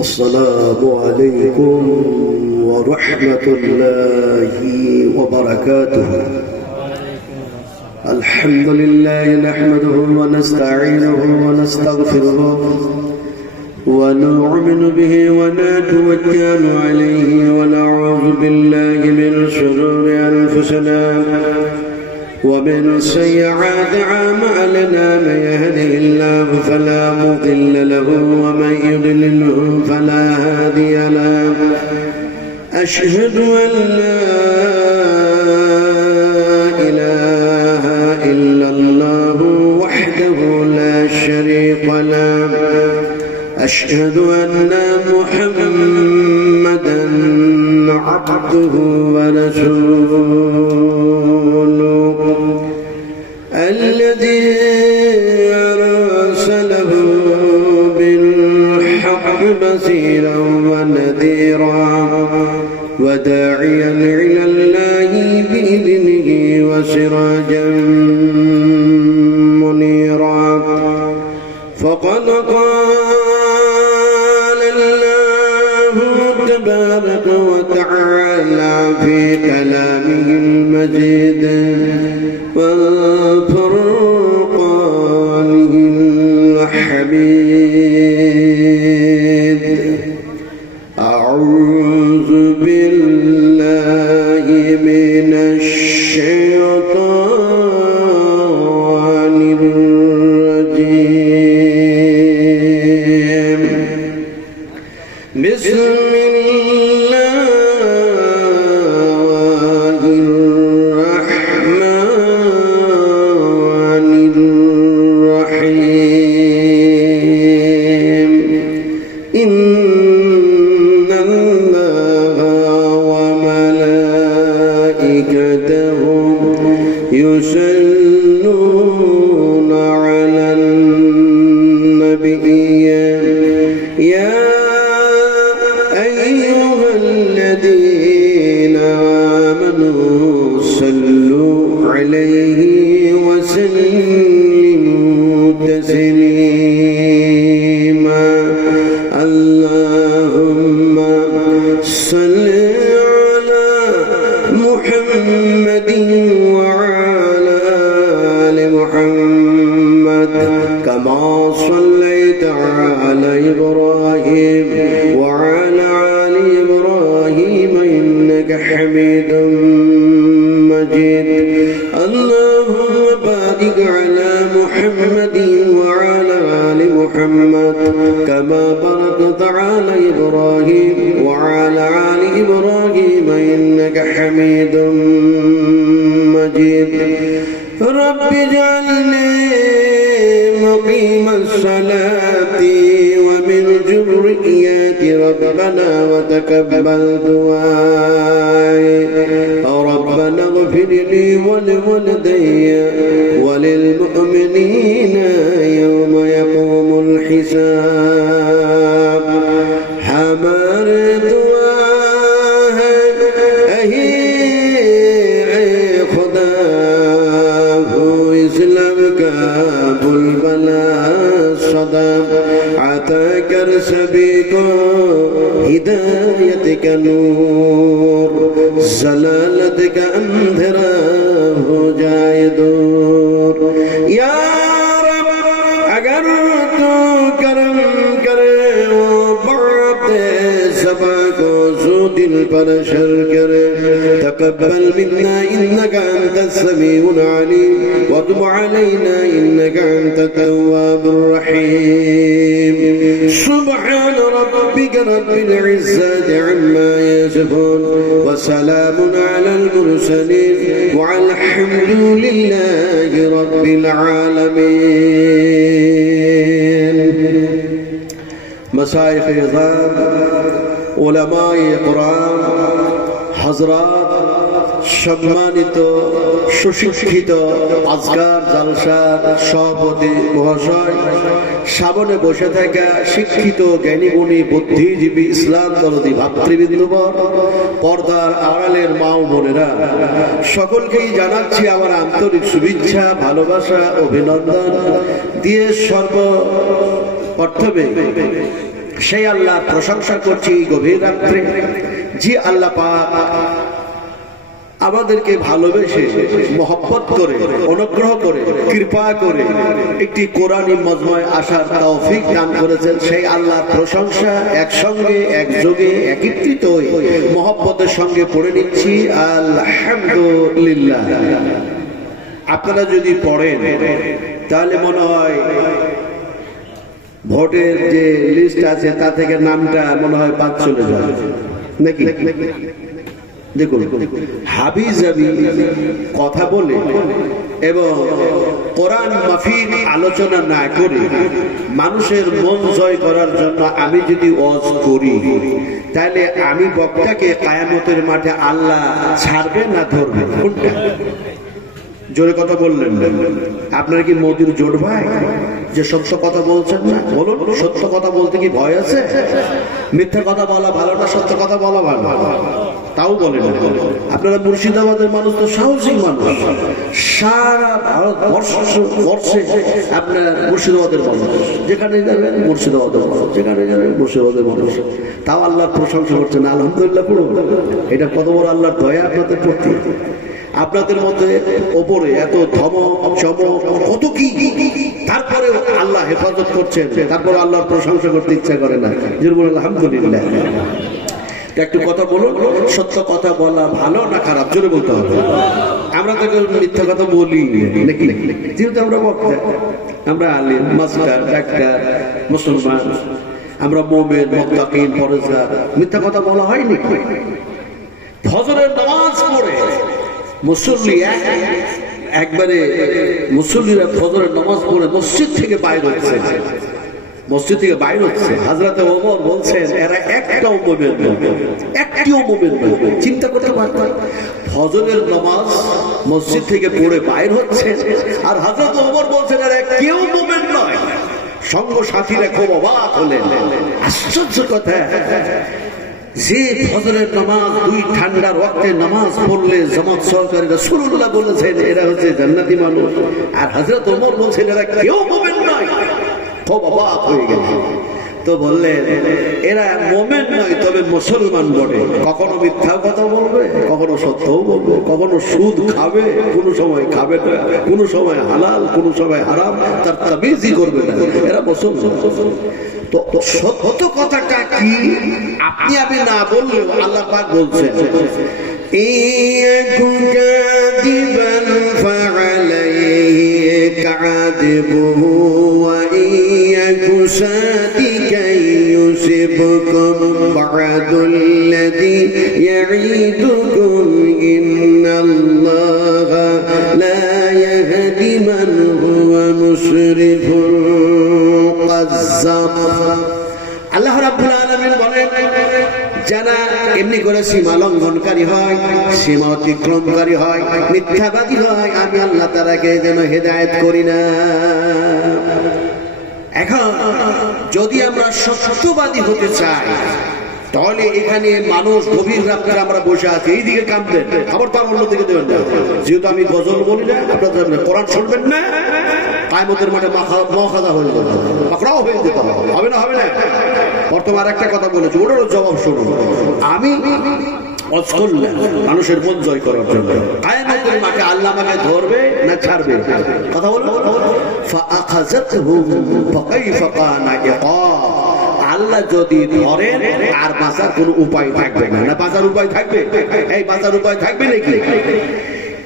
السلام عليكم ورحمة الله وبركاته. الحمد لله نحمده ونستعينه ونستغفره ونؤمن به ونتوكل عليه ونعوذ بالله من شرور أنفسنا ومن سيئات أعمالنا. من يهده الله فلا مضل له ومن يضلله فلا هادي له. أشهد أن لا إله إلا الله وحده لا شريك له. أشهد أن محمدا عبده ورسوله الذي أرسله بالحق بصيرا ونذيرا وداعيا إلى الله بإذنه وسراجا منيرا. فقد قال الله تبارك وتعالى في كلامه المجيد وفرقانه الحميد. أعوذ بالله من الشيطان الرجيم. بسم يصلون على النبي يا أيها الذين آمنوا صلوا عليه وسلموا تسليما. اللهم صل على محمد كما صليت على إبراهيم وعلى آل إبراهيم إنك حميد مجيد. اللهم بارك على محمد وعلى آل محمد كما باركت على إبراهيم وعلى آل إبراهيم إنك حميد مجيد. رب اجعلني مقيم الصلاة ومن ذريتي ربنا وتقبل دعائي. ربنا اغفر لي ولوالدي وللمؤمنين يوم يقوم الحساب. हमारे दुआ है अही खुदा हो इस्लाम का बुलबला सदा आता कर सभी को हिदायत का नूर जलालत का अंधेरा हो जाए दूर. या रब अगर तू करम करे सफा को जो दिल पर शर करे. तकब्बल मिन्ना इन्नका अंतस समीउल अलीम वतुब अलैना इन्नका अंतत तव्वाबुर रहीम. सुब्हान रब्बिका रब्बिल इज्जति अम्मा यसिफून व सलामुन अलल मुरसलीन वल्हम्दुलिल्लाहि रब्बिल आलमीन. मशाइख इज़ाम, उलमाए कुरान, हजरात, সম্মানিত সুশিক্ষিত আজকার জালসার সভাপতি মহাশয়, সামনে বসে থাকা শিক্ষিত জ্ঞানীগুণী বুদ্ধিজীবী ইসলাম দরদি ভাতৃবৃন্দবর, পর্দার আড়ালের মা ও বোনেরা, সকলকেই জানাচ্ছি আমার আন্তরিক শুভেচ্ছা, ভালোবাসা, অভিনন্দন দিয়ে সর্বপ্রথমে সেই আল্লাহর প্রশংসা করছি গভীর রাত্রে। যে আল্লাহ পাক আমাদেরকে ভালোবেসে মহব্বত করে অনুগ্রহ করে কৃপা করে একটি কোরআনী মজমায় আসার তৌফিক দান করেছেন, সেই আল্লাহর প্রশংসা একসঙ্গে একযোগে একত্রিত হয়ে মহব্বতের সঙ্গে পড়ে নিচ্ছি আলহামদুলিল্লাহ। আপনারা যদি পড়েন তাহলে মনে হয় ভোটের যে লিস্ট আছে তা থেকে নামটা মনে হয় বাদ চলে যাবে নাকি? দেখুন, হাবিজাবি কথা বলে এবং কোরআন মাফিক আলোচনা না করে মানুষের মন জয় করার জন্য আমি যদি ওয়াজ করি, তাহলে আমি বক্তাকে কিয়ামতের মাঠে আল্লাহ ছাড়বে না ধরবে? কোনটা? জোরে কথা বললেন। আপনারা কি মোদির জোট ভাই যে সত্য কথা বলছেন না? বলুন, সত্য কথা বলতে কি ভয় আছে? মিথ্যা কথা বলা ভালো না সত্য কথা বলা ভালো? তাও বলেন। আপনারা মুর্শিদাবাদের মানুষ তো সাহসী মানুষ, সারা ভারতবর্ষে আপনার মুর্শিদাবাদের মানুষ, যেখানে যাবেন মুর্শিদাবাদের মানুষ, যেখানে যাবেন মুর্শিদাবাদের মানুষ। তাও আল্লাহর প্রশংসা করছেন, আলহামদুলিল্লাহ পড়ো। এটা কত বড় আল্লাহর দয়া আপনাদের প্রতি। আপনাদের মধ্যে ওপরে এত ধমক চমক কত কি, তারপরে আল্লাহ হেফাজত করছেন, তারপরে আল্লাহর প্রশংসা করতে ইচ্ছা করে না। আলহামদুলিল্লাহ। একটু কথা বলুন, সত্য কথা বলা ভালো না খারাপ? জোরে বলতে হবে। আমরা তো মিথ্যা কথা বলি নাকি? যেহেতু আমরা বক্তা, আমরা আলিম, মাস্টার, ডাক্তার, মুসলমান, আমরা মুমিন, মুত্তাকিন, পরেজগার, মিথ্যা কথা বলা হয়নি। ফজরের নামাজ পড়ে মুসল্লি একবারে মুসল্লিরা ফজরের নামাজ পড়ে মসজিদ থেকে বাইর হচ্ছে, মসজিদ থেকে বাইর হচ্ছে। হযরত ওমর বলছেন এরা একটাও মুমিন নয়, একটিও মুমিন নয়। চিন্তা করতে পারতেন, ফজরের নামাজ মসজিদ থেকে পড়ে বাইর হচ্ছে, আর হযরত ওমর বলছেন এরা কেউ মুমিন নয়। সঙ্গ সাথীরা খুব অবাক হলেন। আশ্চর্য কথা, যে ফজরের নামাজ দুই ঠান্ডার ওয়াক্তে নামাজ পড়লে জামাত সহকারী রাসূলুল্লাহ বলেছেন এরা হচ্ছে জান্নাতি মানুষ, আর হযরত ওমর বলছেন এরা কেউ মুমিন নয়। খুব অবাক হয়ে গেল। তো বললেন এরা মুমিন নয়, তবে মুসলমান বটে। কখনো মিথ্যা কথা বলবে, কখনো সত্যও বলবে, কখনো সুদ খাবে, কোনো সময় খাবে না, কোনো সময় হালাল, কোনো সময় হারাম, তার তামিজই করবে না। এরা মুসলমান। তো সত্য কথাটা কি আপনি আমি না বললেও আল্লাহ পাক বলছেন, ইয়াকু কাযিবান ফাআলাইহি কাযিবুহু ওয়া ইয়াকু সাদিকান ইউসিবকুম বা'দুল্লাযী ইয়াঈদুকুম ইন্নাল্লাহা লা ইয়াহদি মান হুয়া মুশরিকুন কাযযাব। আল্লাহ রাব্বুল আলামিন বলেন, যারা এমনি করে সীমা লঙ্ঘনকারী হয়, সীমা অতিক্রমকারী হয়, মিথ্যাবাদী হয়, আমি আল্লাহ তাআলাকে যেন হেদায়েত করি না। এখন যদি আমরা সত্যবাদী হতে চাই, তাহলে এখানে মানুষ গভীর রাত্রে আমরা বসে আছি, এইদিকে কাঁদবেন, খবর তার অন্যদিকে দেবেন না। যেহেতু আমি গজল বলি না, আপনারা কোরআন শুনবেন না, কিয়ামতের মাঠে মহাখাজা হয়ে যাবে, পাকড়াও হয়ে যেতে হবে না, হবে না। বর্তমান একটা কথা বলেছি, ওটারও জবাব শুনুন। আমি ওয়াজ করলাম মানুষের মন জয় করার জন্য, কিয়ামতের মাঠে আল্লাহ আমাকে ধরবে না ছাড়বে? কথা বলুন। ফাআখাযাতহুম ফাকাইফা কানা ইকাব। আল্লাহ যদি ধরেন আর বাঁচার কোনো উপায় থাকবে না। না বাঁচার উপায় থাকবে? এই বাঁচার উপায় থাকবে নাকি?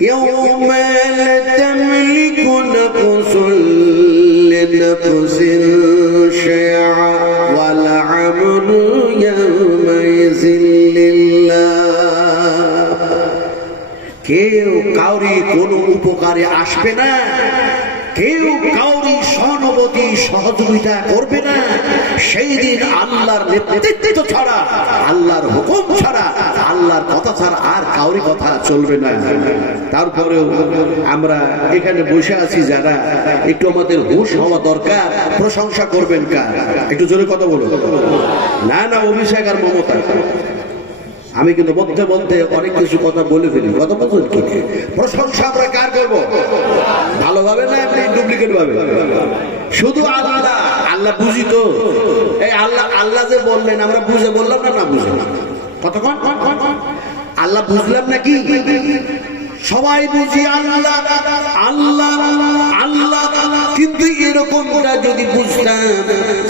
ইয়াউমা লা তামলিকু নাফসুন লিনাফসিন শাইআ ওয়াল আমরু ইয়াউমাইযিন লিল্লাহ। কেউ কাউরি কোনো উপকারে আসবে না, কেউ কাউরি সহানুভূতি সহযোগিতা করবে না। সেই দিন আল্লাহর নেতৃত্ব ছাড়া, আল্লাহর হুকুম ছাড়া, আল্লাহর কথা ছাড়া আর কাউরি কথা চলবে না। তারপরেও আমরা এখানে বসে আছি যারা, একটু আমাদের হুঁশ হওয়া দরকার। প্রশংসা করবেন কার? একটু জোরে কথা বলুন। না না, অভিষেক আর মমতা। আমি কিন্তু বলতে বলতে অনেক কিছু কথা বলে ফেলি। কথা বলছেন কি? প্রশংসা আমরা কার করবো? ভালোভাবে না এমনি ডুপ্লিকেট ভাবে? শুধু আল্লাহ। আল্লাহ বুঝি তো, এই আল্লাহ আল্লাহ যে বললেন আমরা বুঝে বললাম না, না বুঝে কতক্ষণ আল্লাহ বুঝলাম নাকি? সবাই বুঝি আল্লাহ আল্লাহ আল্লাহ, কিন্তু এরকমটা যদি বুঝতাম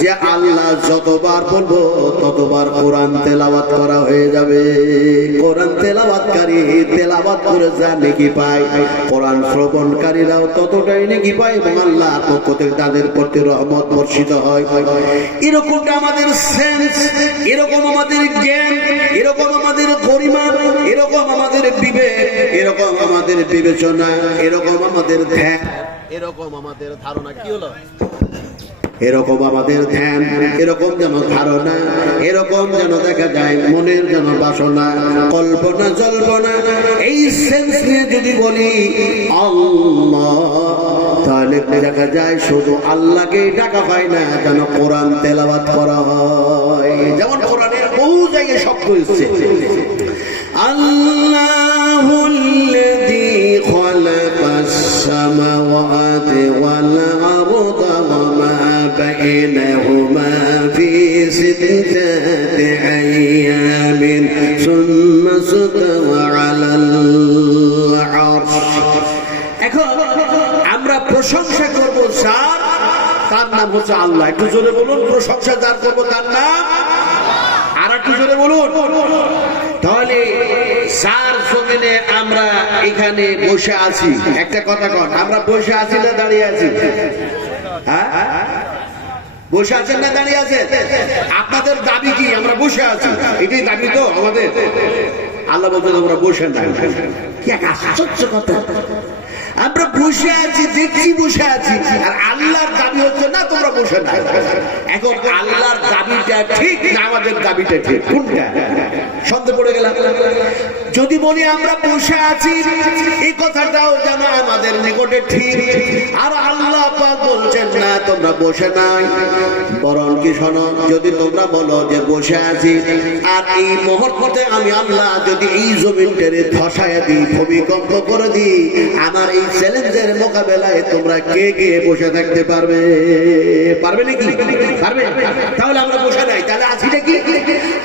যে আল্লাহ যতবার বলবো ততবার কোরআন তেলাওয়াত করা হয়ে যাবে। কোরআন তেলাওয়াতকারী তেলাওয়াত করে যা নেকি পায়, কোরআন শ্রবণকারীরাও ততটাই নেকি পায় এবং আল্লাহর পক্ষ থেকে তাদের প্রতি রহমত বর্ষিত হয়। এরকমটা আমাদের সেন্স, এরকম আমাদের জ্ঞান, এরকম আমাদের পরিমাণ, এরকম আমাদের বিবেক, এরকম আমাদের বিবেচনা, এরকম আমাদের ধ্যান, এরকম আমাদের ধারণা। কি হলো? এরকম আমাদের ধ্যান, এরকম যেন ধারণা, এরকম যেন দেখা যায় মনের যেন বাসনা, কল্পনা জল্পনা, এই সেন্স নিয়ে যদি বলি আল্লাহ, তাহলে দেখা যায় শুধু আল্লাহকে ডাকা হয় না, যেন কোরআন তেলাওয়াত করা হয়। যেমন কোরআনের বহু জায়গায় শব্দ এসেছে আল্লাহুল্লাযী খালাকাস সামাওয়াতি ওয়াল আরদা ওয়া মা বাইনাহুমা ফি সিত্তাতি আইয়ামিন সুম্মা ইসতাওয়া আলাল আরশ। এখন আমরা প্রশংসা করব যার, তার নাম হচ্ছে আল্লাহ। একটু জোরে বলুন, প্রশংসা যার করব তার নাম। আর একটু জোরে বলুন। তাহলে যার জমিনে আমরা এখানে বসে আছি, একটা কথা কন, আমরা বসে আছি না দাঁড়িয়ে আছি? হ্যাঁ, বসে আছেন না দাঁড়িয়ে আছেন? আপনাদের দাবি কি? আমরা বসে আছি, এটাই দাবি তো আমাদের। আল্লাহ বলতে আমরা বসে নাই। কি এক আশ্চর্য কথা! আমরা বসে আছি, দেখছি বসে আছি, আর আল্লাহর দাবি হচ্ছে না তোমরা বসে না। এখন আল্লাহর দাবিটা ঠিক না আমাদের দাবিটা ঠিক? কোনটা? সন্দেহ পড়ে গেলাম। যদি বলি আমরা বসে আছি, এই কথাটাও যেন আমাদের নিকটে ঠিক, আর আল্লাহ পাক বলছেন না তোমরা বসে নাই। বরং কি শোনো, যদি তোমরা বলো যে বসে আছি, আর এই মুহূর্তে আমি আল্লাহ যদি এই জমিনটারে ধসায় দিই, ভূমিকম্প করে দিই, আমার এই চ্যালেঞ্জের মোকাবেলায় তোমরা কে কে বসে থাকতে পারবে? পারবে নাকি? পারবে? তাহলে আমরা বসে নাই, তাহলে আছি নাকি?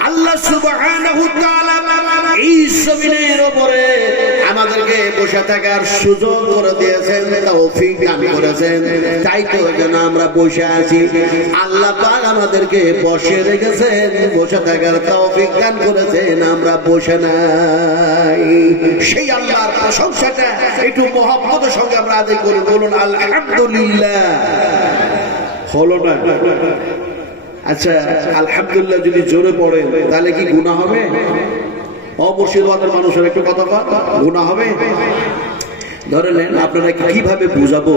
আল্লাহ সুবহানাহু ওয়া তাআলা এই জমিনের উপরে আমাদেরকে বসে থাকার সুযোগ করে দিয়েছেন, তৌফিক দান করেছেন। তাই তো যেন আমরা বসে আছি, আল্লাহ পাক আমাদেরকে বসে রেখেছেন, বসে থাকার তৌফিক দান করেছেন, আমরা বসে নাই। সেই আল্লাহর প্রশংসাটা একটু মহব্বতের সঙ্গে আমরা আদায় করি। বলুন আলহামদুলিল্লাহ। হলো না? আচ্ছা, আলহামদুলিল্লাহ যদি জোরে পড়ে তাহলে কি গুনাহ হবে? অমুর্শিদাবাদের মানুষের একটু কথা গুনাহ হবে? ধরে নেন, আপনারা কিভাবে বুঝাবো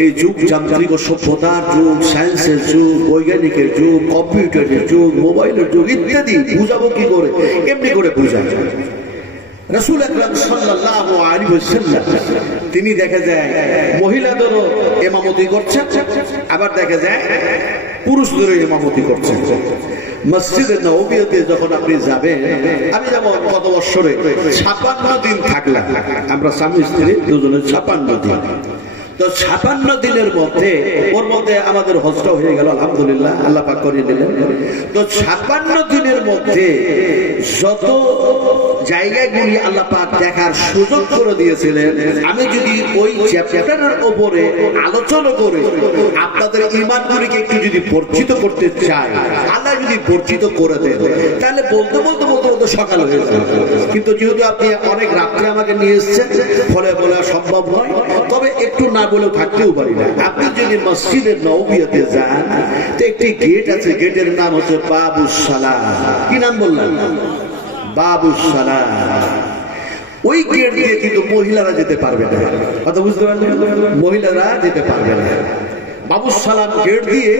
এই যুগ যান্ত্রিক ও সভ্যতার যুগ, সায়েন্সের যুগ, বৈজ্ঞানিকের যুগ, কম্পিউটারের যুগ, মোবাইলের যুগ ইত্যাদি, বুঝাবো কি করে? এমনি করে বুঝায়। রাসূল আকরাম সাল্লাল্লাহু আলাইহি ওয়াসাল্লাম তিনি দেখা যায় মহিলাদেরও ইমামতি করছেন, আবার দেখা যায় পুরুষদেরও ইমামতি করছেন। মসজিদে নববীতে যখন আপনি যাবেন, আমি যেমন গত বছরে 56 দিন থাকলাম, আমরা স্বামী স্ত্রী দুজনে 56 দিন। তো 56 দিনের মধ্যে ওর মধ্যে আমাদের হজটা হয়ে গেল, আলহামদুলিল্লাহ, আল্লাহ পাক করিয়ে দিলেন। তো 56 দিনের মধ্যে যত জায়গাগুলি আল্লাহ পাক দেখার সুযোগ করে দিয়েছিলেন, আমি যদি ওই চ্যাপ্টারের উপরে আলোচনা করে আপনাদের ঈমানগুলিকে একটু যদি পরিচিত করতে চাই, আল্লাহ যদি পরিচিত করে দেন, তাহলে বলতে বলতে বলতে বলতে সকাল হয়ে যাবে। কিন্তু যেহেতু আপনি অনেক রাত্রে আমাকে নিয়ে এসেছেন, ফলে বলা সম্ভব নয়, তবে একটু না বলেও থাকতেও পারি না। আপনি যদি মসজিদের নববীতে যান, তো একটি গেট আছে, গেটের নাম হচ্ছে বাবুস সালাম। কি নাম বললাম? বাবুস সালাম। ওই গেট দিয়ে কিন্তু মহিলারা যেতে পারবে না। কথা বুঝতে পারলেন? মহিলারা যেতে পারবে না। বাবুস সালাম গেট দিয়ে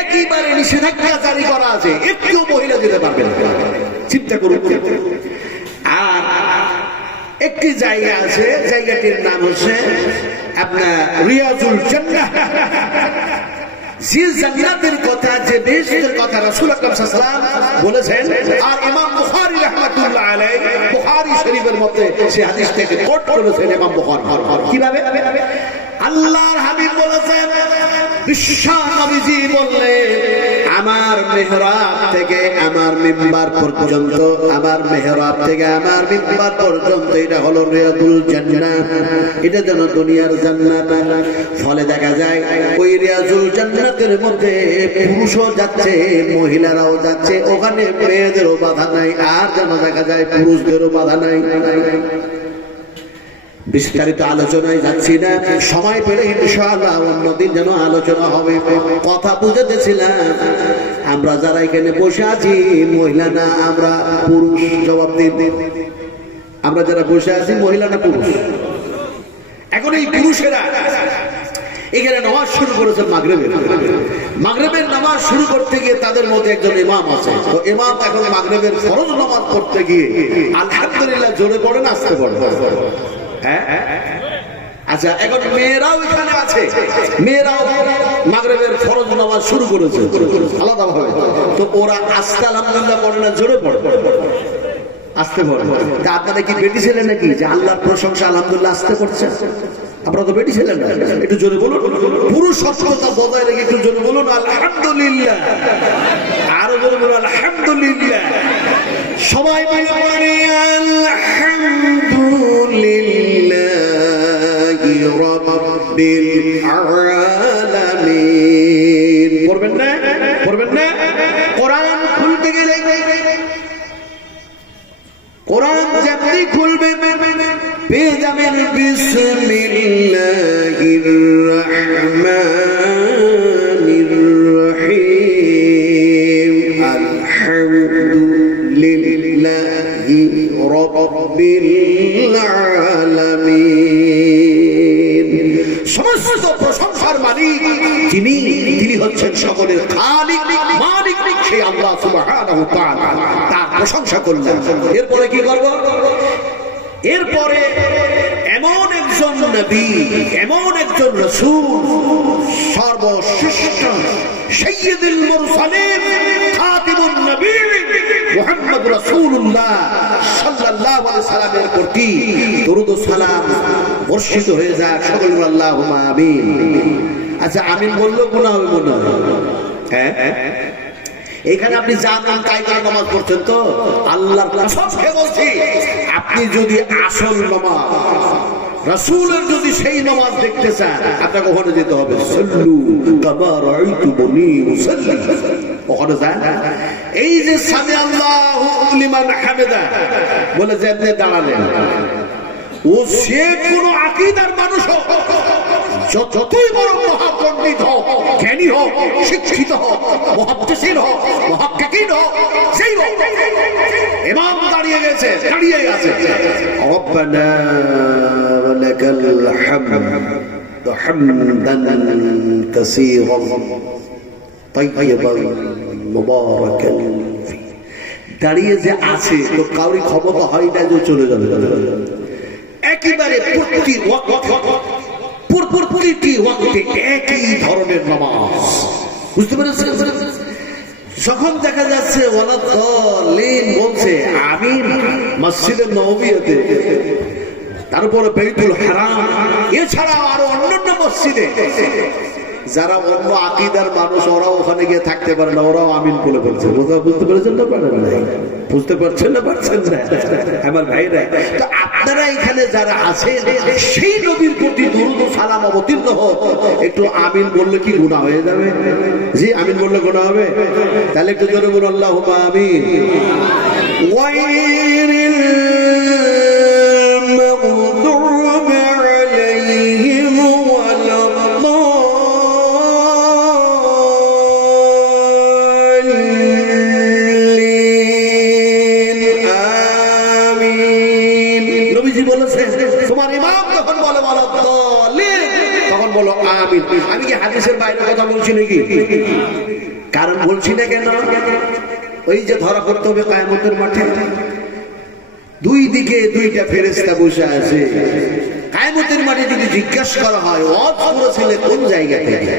একেবারে নিষেধাজ্ঞা জারি করা আছে, একটু মহিলা যেতে পারবে না। চিন্তা করুন। আর একটি জায়গা আছে, জায়গাটির নাম হচ্ছে আপনার রিয়াজুল জান্নাহ। যে জান্নাতের কথা, যে বেহেশতের কথা রাসূল আকরাম সাল্লাল্লাহু আলাইহি ওয়াসাল্লাম বলেছেন, আর ইমাম বুখারী রাহমাতুল্লাহ আলাইহি বুখারী শরীফের মধ্যে সেই হাদিসটাকে কোট করেছেন ইমাম বুখারী। কিভাবে? আল্লাহর হাবিব বলেছেন বিশ্বনবীজি বললেন আমার মেহরাব থেকে আমার মিম্বার পর্যন্ত, আমার মেহরাব থেকে আমার মিম্বার পর্যন্ত এটা হলো রিয়াদুল জান্নাহ, এটা যেন দুনিয়ার জান্নাত। ফলে দেখা যায় ওই রিয়াদুল জান্নাতের মধ্যে পুরুষও যাচ্ছে মহিলারাও যাচ্ছে, ওখানে মেয়েদেরও বাধা নাই, আর যেন দেখা যায় পুরুষদেরও বাধা নাই। বিস্তারিত আলোচনায় যাচ্ছি না, সময় পেলে ইনশাআল্লাহ অন্যদিন যেন আলোচনা হবে। কথা বুঝাতেছিলাম আমরা যারা এখানে বসে আছি মহিলা না আমরা পুরুষ, জবাব দিন। আমরা যারা বসে আছি মহিলা না পুরুষ? এখন এই পুরুষেরা এখানে নামাজ শুরু করেছে মাগরিবের নামাজ শুরু করতে গিয়ে তাদের মধ্যে একজন ইমাম আছে। তো ইমাম এখন মাগরিবের ফরজ নামাজ পড়তে গিয়ে আলহামদুলিল্লাহ জোরে পড়ে না আসতে পড়ে? হ্যাঁ, আচ্ছা এখন মেয়েরাও এখানে আছে, মেয়েরাও মাগরিবের ফরজ নামাজ শুরু করেছে আলাদা ভাবে। তো ওরা আস্তে আলহামদুলিল্লাহ পড়ে না জোরে পড়ে? আসতে পড়ে। তা আপনারা কি বেটি ছিলেন নাকি যে আল্লাহর প্রশংসা আলহামদুলিল্লাহ আসতে করছে? আপনারা তো বেটি ছিলেন না, একটু জোরে বলুন। পুরুষ সত্যতা বজায় রেখে একটু জোরে বলুন আলহামদুলিল্লাহ, আরো জোরে বলুন আলহামদুলিল্লাহ। সবাই মিলে বলি আলহামদুলিল্লাহি রাব্বিল আলামিন। পড়বেন না? পড়বেন না? কোরআন খুলতে গেলে কোরআন যেমনি খুলবে পেয়ে যাবেন বিসমিল্লাহির রাহমানির রহিম, আলহামদুলিল্লাহি রাব্বিল আলামিন। সমস্ত প্রশংসার মালিক যিনি, তিনি হচ্ছেন সকলের খালিক মালিক, সেই আল্লাহ সুবহানাহু ওয়া তাআলা, তার প্রশংসা করলাম। এরপরে কি করব? এরপরে এমন একজন নবী, এমন একজন রাসূল, সর্বশ্রেষ্ঠ সাইয়্যিদুল মুরসালিন খাতিমুন নবীয়্যিন মুহাম্মদ রাসূলুল্লাহ সাল্লাল্লাহু আলাইহি সাল্লামের প্রতি দরুদ ও সালাম বর্ষিত হয়ে যাক। সকলে আল্লাহুম্মা আমিন। আচ্ছা আমিন বললেও গুনাহ হবে মনে হয়? হ্যাঁ, এখানে আপনি জানেন কায়দায় নামাজ পড়ছেন তো আল্লাহর কসম খেয়ে বলছি, আপনি যদি আসল নামাজ রাসূলের যদি সেই নামাজ দেখতে চান আপনাকে ওখানে যেতে হবে। সাল্লু কামা রাআইতুমুনি উসাল্লি, ওখানে যান। এই যে সামি আল্লাহু লিমান হামিদা বলে যে আপনি দাঁড়ালেন, ও সে কোন আকীদার মানুষ হোক, যতই বড় মহাপণ্ডিত হোক, জ্ঞানী হোক, শিক্ষিত হোক, মুহাদ্দিসিন হোক, মুহাক্কিকিন হোক, সেই হোক, ইমাম দাঁড়িয়ে গেছে, দাঁড়িয়ে আছে। রব্বানা ওয়া লাকাল হামদ হামদান কাসীরান তাইয়্যিবান মুবারাকান ফি, দাঁড়িয়ে যে আছে তো কাউরি ক্ষমতা হয় না যে চলে যাবে। একেবারে প্রতি ওয়াক্তে একই ধরনের নামাজ, বুঝতে পেরেছেন? যখন দেখা যাচ্ছে ওয়ালাদ্দাল্লিন বলছে আমিন মসজিদে নববীতে, তারপরে বাইতুল হারাম, এছাড়া আরো অন্যান্য মসজিদে যারা অন্য আকীদার মানুষ ওরাও ওখানে গিয়ে থাকতে পারে না, ওরাও আমিন বলে বলছে। বুঝতে পেরেছেন না? পারেন না? বুঝতে পারছেন না? পারছেন না আমার ভাইরা? তো আপনারা এখানে যারা আছেন সেই নবীর প্রতি দরুদ ও সালাম অবতীর্ণ হোক। একটু আমিন বললে কি গুনাহ হয়ে যাবে? জি, আমিন বললে গুনাহ হবে? তাহলে একটু জোরে বলুন আল্লাহুম্মা আমিন। ওয়াইরিল মাগদুবি আলাইহিম আমি কি হাদিসের বাইরে কথা বলছি নাকি? কারণ বলছি না কেন? ওই যে ধরা করতে হবে কিয়ামতের মাঠে, দুই দিকে দুইটা ফেরেশতা বসে আছে। কিয়ামতের মাঠে যদি জিজ্ঞাসা করা হয় ওয়াজ করেছিলে কোন জায়গা থেকে,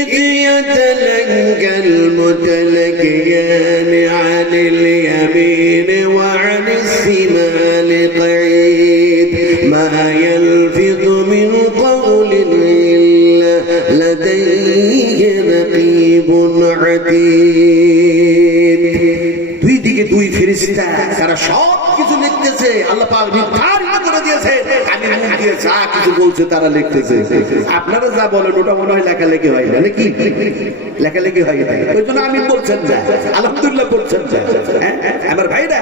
إذ يتلقى المتلقيان عن اليمين وعن الشمال قعيد ما يلفظ من قول إلا দুই দিকে দুই ফেরেশতা, তারা সব কিছু লিখতেছে। আল্লাহ পাক নির্ধারিত করে দিয়েছে, আমি মুখ দিয়ে যা কিছু বলছে তারা লিখতেছে। আপনারা যা বলেন ওটা মনে হয় লেখালেখি হয় না নাকি? লেখালেখি হয় না, ওই জন্য আমি বলছেন না, আলহামদুলিল্লাহ বলছেন না। আমার ভাইরা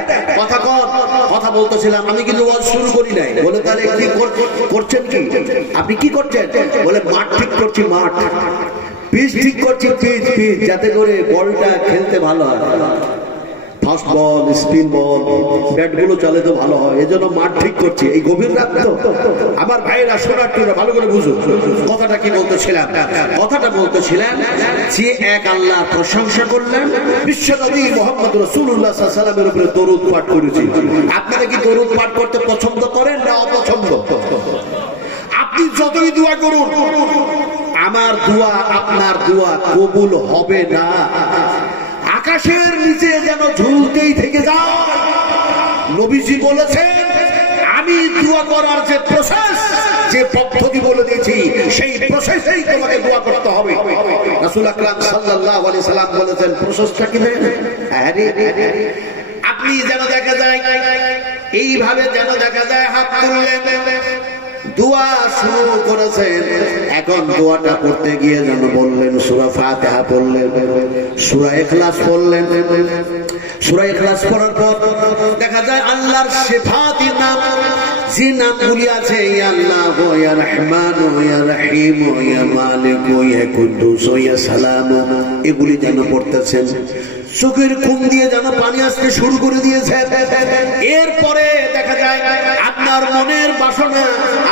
কথা বলতেছিলাম, আমি কিন্তু ওয়াজ শুরু করি নাই। বলে তাহলে কি করছেন, কি আপনি কি করছেন? বলে মাঠ ঠিক করছি, মাঠ পিচ ঠিক করছি, পিচ যাতে করে বলটা খেলতে ভালো হয়, ফাস্ট বল, স্পিন বল, ব্যাট গুলো চলে তো ভালো হয়, এজন্য মাঠ ঠিক করছি। এই গভীর রাত তো আমার ভাইয়েরা, শোনার্থীরা ভালো করে বুঝুন কথাটা কি বলতেছিলাম। কথাটা বলতেছিলেন যে এক আল্লাহর প্রশংসা করলেন, বিশ্বনবী মুহাম্মদ রাসূলুল্লাহ সাল্লাল্লাহু আলাইহি ওয়াসাল্লামের উপরে দরুদ পাঠ করেছি। আপনারা কি দরুদ পাঠ করতে পছন্দ করেন না অপছন্দ? আপনি যতই দোয়া করুন, আমার দোয়া আপনার দোয়া কবুল হবে না। আকাশের নিচে যেন ঝুলতেই থেকে যায়। নবীজি বলেছেন, আমি দোয়া করার যে প্রসেস, যে পদ্ধতি বলে দিয়েছি, সেই প্রসেসেই তোমাকে দোয়া করতে হবে। রাসূল আকরাম সাল্লাল্লাহু আলাইহি সাল্লাম বলেছেন, প্রসেসটা কি? আপনি যেন দেখা যায় এইভাবে, যেন দেখা যায় হাত তুললেন, দোয়া শুরু করেছেন। এখন দোয়াটা করতে গিয়ে যেন বললেন সূরা ফাতিহা পড়লেন, সূরা ইখলাস পড়লেন। সূরা ইখলাস পড়ার পর দেখা যায় আল্লাহর সিফাতি নাম, যে নামগুলি আছে, ইয়া আল্লাহ, ইয়া রহমান, ইয়া রহিম, ইয়া মালিক, ইয়া কুদ্দুস, ইয়া সালাম, এগুলি যেন পড়তেছেন। চোখের ঘুম দিয়ে যেন পানি আসতে শুরু করে দিয়েছে। এরপরে দেখা যায় আপনার মনের বাসনা,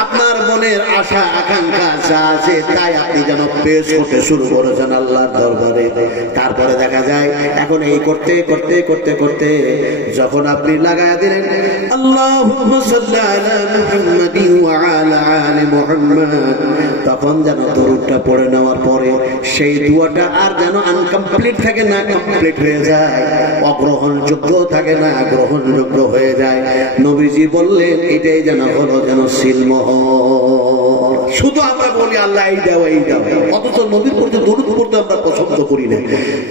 আপনার মনের আশা আকাঙ্ক্ষা যা আছে তাই আপনি যেন পেশ করতে শুরু করেছেন আল্লাহর দরবারে। তারপরে দেখা যায় এখন এই করতে করতে করতে করতে যখন আপনি লাগায়া দিলেন আল্লাহুম্মা সাল্লি আলা মুহাম্মাদিন ওয়া আলা আলি মুহাম্মাদ, তখন যেন দরুদটা পড়ে নেওয়ার পরে সেই দোয়াটা আর যেন আনকমপ্লিট থাকে না, কমপ্লিট হয়ে যায়, অগ্রহণযোগ্য থাকে না, গ্রহণযোগ্য হয়ে যায়। নবীজি বললেন এটাই যেন হলো যেন সিলমোহর। শুধু আমরা বলি আল্লাহ এই দাও এই দাও, অথচ নবীর প্রতি দরুদ পড়তে আমরা পছন্দ করি না।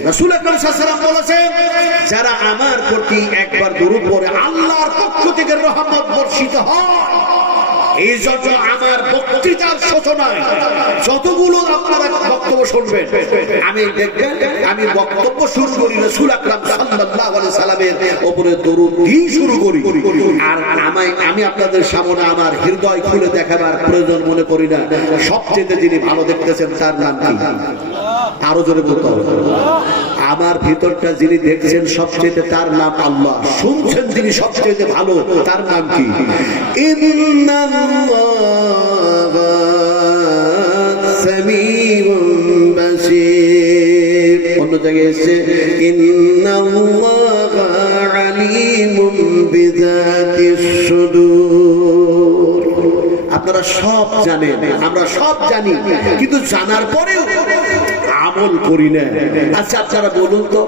রাসূল আকরাম সাল্লাল্লাহু আলাইহি ওয়াসাল্লাম বলেছেন, যারা আমার প্রতি একবার দরুদ পড়ে আল্লাহর পক্ষ থেকে রহমত বর্ষিত হয়। এই জন্য আমার বক্তৃতার সূচনায় যতগুলো আপনারা বক্তব্য শুনবেন, আমি দেখবেন আমি বক্তব্য শুরু করি রাসূল আকরাম সাল্লাল্লাহু আলাইহি সাল্লামের উপরে দরুদ দিয়ে শুরু করি। আর আমি আপনাদের সামনে আমার হৃদয় খুলে দেখাবার প্রয়োজন মনে করি না। সবচেয়ে যিনি ভালো দেখতেছেন তার নাম কি? আরো জোরে বলতে হবে। আমার ভিতরটা যিনি দেখছেন সবচেয়ে, তার নাম আল্লাহ। শুনছেন যিনি সবচেয়ে ভালো, তার নাম কি? ইন্নাল্লাহা সামিউন বাসীর। অন্য জায়গায় এসেছে ইন্নাল্লাহা আলিমুন বিযাতিস সুদূর। আপনারা সব জানেন, আমরা সব জানি, কিন্তু জানার পরেও আমল করি না। আচ্ছা আপনারা বলুন তো,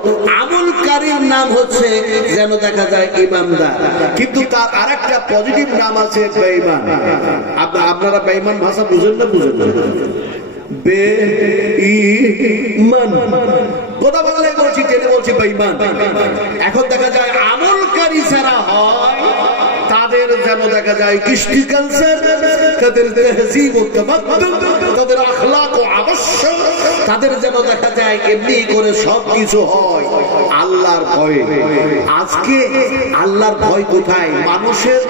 আমলকারীর নাম হচ্ছে যেন দেখা যায় ইমানদার, কিন্তু তার আরেকটা পজিটিভ নাম আছে বেঈমান। আপনারা বেঈমান ভাষা বুঝেন না? বুঝেন না? বেঈমান কথা বললে বলছি, টেনে বলছি বেঈমান। এখন দেখা যায় আমলকারী যারা হয় তাদের যেন দেখা যায় কৃষ্টি কালচার, তাদের তাহযীব ও তামাদ্দুন, তাদের আখলাক ও আদর্শ, তাদের যেন দেখা যায় এমনি করে সবকিছু হয় আল্লাহর ভয়ে। আজকে আল্লাহর ভয় কোথায়? মানুষের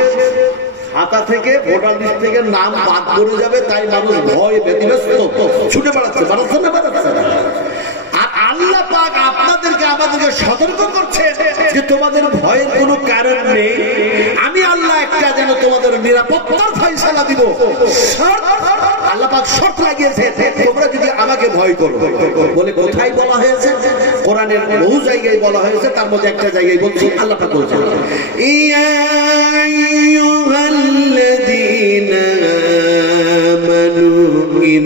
খাতা থেকে, ভোটার লিস্ট থেকে নাম বাদ পড়ে যাবে, তাই মানুষ ভয় ব্যতিব্যস্ত ছুটে বেড়াচ্ছে, বেড়াচ্ছে না বেড়াচ্ছে না। আর আল্লাহ পাক আপনাদেরকে আমাদেরকে সতর্ক করছে যে তোমাদের ভয়ের কোনো কারণ নেই। আমি আল্লাহ একটা যেন তোমাদের নিরাপত্তার ফয়সালা দিব। আল্লাহ পাক শর্ত লাগিয়েছে, তোমরা যদি আমাকে ভয় করো। বলে কোথায় বলা হয়েছে? কোরআনের বহু জায়গায় বলা হয়েছে, তার মধ্যে একটা জায়গায় বলছি, আল্লাহ পাক বলছেন ইয়া আইয়ুহাল্লাযীনা আমানু ইন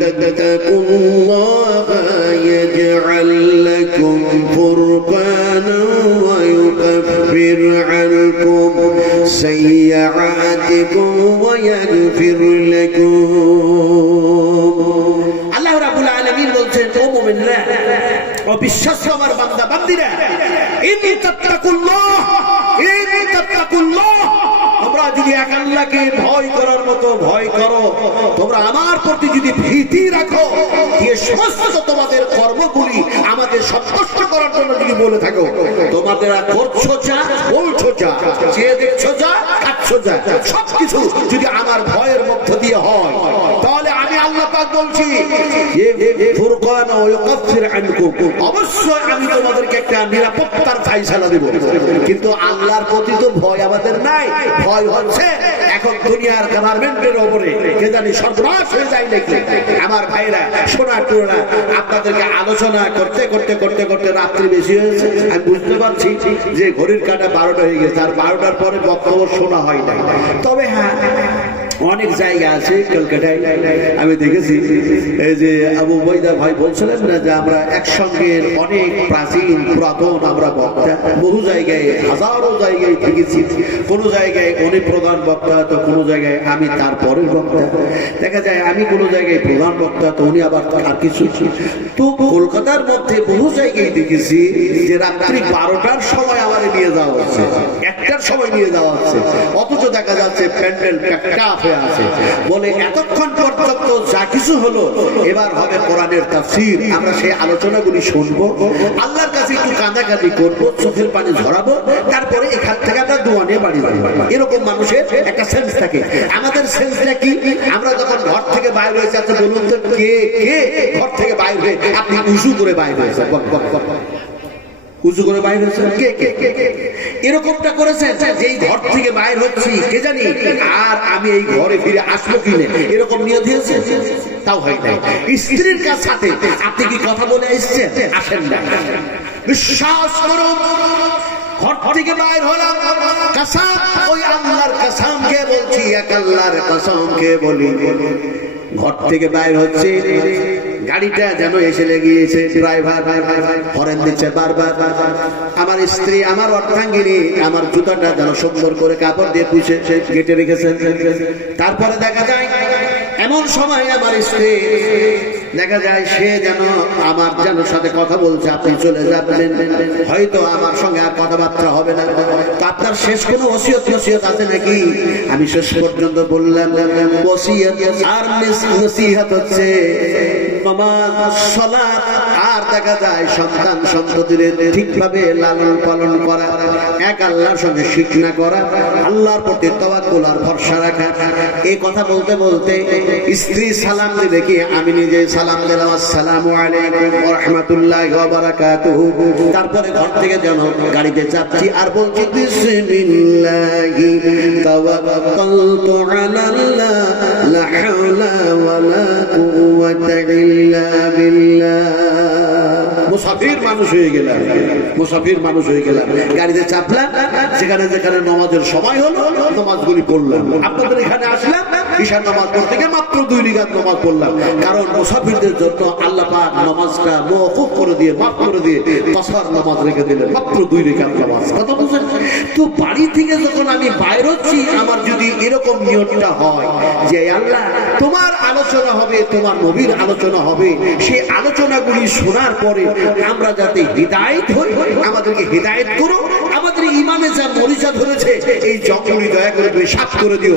তাত্তাকুল্লাহা ইয়াজআল লাকুম ফুরকানান ওয়া ইউকাফির আনকুম সাইয়্যাতিকুম ওয়া ইয়াগফির লাকুম। আল্লাহ রাব্বুল আলামিন বলছেন, ও মুমিনরা, ও অবিশ্বাস্য আমার বান্দা বান্দিরা, তোমরা যদি এক আল্লাহকে ভয় করার মতো ভয় করো, তোমরা আমার প্রতি যদি ভীতি রাখো, যে সমস্ত তোমাদের কর্মগুলি আমাদের সন্তুষ্ট করার জন্য যদি বলে থাকো, তোমাদের করছো যা, বলছো যা, যে দেখছো যা, খাচ্ছ যা, সবকিছু যদি আমার ভয়ের মধ্য দিয়ে হয়, তাহলে আমি আল্লাহ পাক বলছি ফুরকান ওয়া ইউকাফির আনকুম, অবশ্যই আমি তোমাদেরকে একটা নিরাপত্তার ফায়সালা দেব। কিন্তু আল্লাহর প্রতি তো ভয় আমাদের নাই, ভয় হচ্ছে এখন দুনিয়ার গভর্নমেন্টের উপরে, কে জানি সর্বনাশ হয়ে যায় নাকি। আমার ভাইরা, শোনা টুনা, আপনাদেরকে আলোচনা করতে করতে করতে করতে রাত্রি বেশি হয়েছে। আমি বুঝতে পারছি যে ঘড়ির কাঁটা 12টা হয়ে গেছে, আর 12টার পরে বক্তব্য শোনা হয় না। তবে হ্যাঁ, অনেক জায়গা আছে কলকাতায় আমি দেখেছি, এই যে আবু বৈদা ভাই বলছিলেন না যে আমরা একসঙ্গে অনেক প্রাচীন পুরাতন আমরা বক্তা, বহু জায়গায় হাজারো জায়গায় দেখেছি। কোনো জায়গায় উনি প্রধান বক্তা, তো কোনো জায়গায় আমি তার পরের বক্তা। দেখা যায় আমি কোনো জায়গায় প্রধান বক্তা, তো উনি আবার আর কিছু। তো কলকাতার মধ্যে বহু জায়গায় দেখেছি যে রাত্রি 12টার সময় আমার নিয়ে যাওয়া হচ্ছে, 1টার সময় নিয়ে যাওয়া হচ্ছে, অথচ দেখা যাচ্ছে প্যান্ডেল প্যাকটা আছে, বলে এতক্ষণ পর্যন্ত যা কিছু হলো, এবার হবে কোরআনের তাফসীর। আমরা সেই আলোচনাগুলি শুনবো, আল্লাহর কাছে একটু কাঁদাকাঁদি করবো, চোখের পানি ঝরাবো, তারপরে এখান থেকে আমরা দোয়া নিয়ে বাড়ি যাবো। এরকম মানুষের একটা সেন্স থাকে। আমাদের সেন্সটা কি? আমরা যখন ঘর থেকে বাইরে হয়েছে, আচ্ছা বলুন তো, কে কে ঘর থেকে বাইরে হয়ে আপনি উজু করে বাইরে হয়েছে, উঁচু করে বাইর হচ্ছে, কে কে এরকমটা করেছেন যে এই ঘর থেকে বাইর হচ্ছি, কে জানি আর আমি এই ঘরে ফিরে আসবো কিনে, এরকম নিয়ে দিয়েছে? তাও হয় নাই। স্ত্রীর সাথে আপনি কি কথা বলে এসছেন? আসেন না। বিশ্বাস করুন, ঘর থেকে বাইর হলাম, কসম ওই আল্লাহর কসম কে বলছি, এক আল্লাহর কসম কে বলি, ঘর থেকে বাইর হচ্ছে, গাড়িটা যেন এসে লেগিয়েছে, ড্রাইভার হরেন দিচ্ছে বারবার। আমার স্ত্রী, আমার অর্ধাঙ্গিনী, আমার জুতাটা যেন সুন্দর করে কাপড় দিয়ে পুষে গেটে রেখেছেন। তারপরে দেখা যায় এমন সময় আমার স্ত্রী, দেখা যায় সে যেন আমার যেন সাথে কথা বলছে, আপনি চলে যাবেন, হয়তো আমার সঙ্গে আর কথাবার্তা হবে না। তো আপনার শেষ কোনো ওসিয়ত নসিহত আছে নাকি? আমি শেষ পর্যন্ত বললাম, ওসিয়ত আর নসিহত হচ্ছে নামাজ, সালাত, আর দেখা যায় সন্তান সন্ততির ঠিকভাবে লালন পালন করা, এক আল্লাহর সঙ্গে শিরক না করা, আল্লাহর প্রতি তাওয়াক্কুল আর ভরসা রাখা। এই কথা বলতে বলতে স্ত্রী সালাম দিলে কি আমি নিজে সালাম দিলাম, আসসালামু আলাইকুম ওয়া রাহমাতুল্লাহি ওয়া বারাকাতুহু। তারপরে ঘর থেকে যেন গাড়িতে যাচ্ছি আর বলছি বিসমিল্লাহি তাওয়াক্কালতু আলাল্লাহ লা হাওলা ওয়া লা কুওয়াতা ইল্লা বিল্লাহ। মুসাফির মানুষ হয়ে গেলাম, মুসাফির মানুষ হয়ে গেলাম। গাড়িতে চাপলাম, যেখানে যেখানে নামাজের সময় হলো নামাজগুলি পড়লাম। আপনাদের এখানে আসলাম, ঈশার নামাজ পড়তে গিয়ে মাত্র 2 রাকাত নামাজ পড়লাম, কারণ মুসাফিরদের জন্য আল্লাহ পাক নামাজটা মওকুফ করে দিয়ে, মাফ করে দিয়ে কসর নামাজ রেখে দিলেন, মাত্র 2 রাকাত নামাজ। কথা বুঝছেন? তো বাড়ি থেকে যখন আমি বাইর হচ্ছি, আমার যদি এরকম নিয়তটা হয় যে আল্লাহ তোমার আলোচনা হবে, তোমার নবীর আলোচনা হবে, সেই আলোচনাগুলি শোনার পরে আমরা যাতে হিদায়াত হই, আমাদেরকে হিদায়াত করো, আমাদের ইমানে যা মরিচা ধরেছে এই জঙ্গলি দয়া করে তুমি সাফ করে দিও,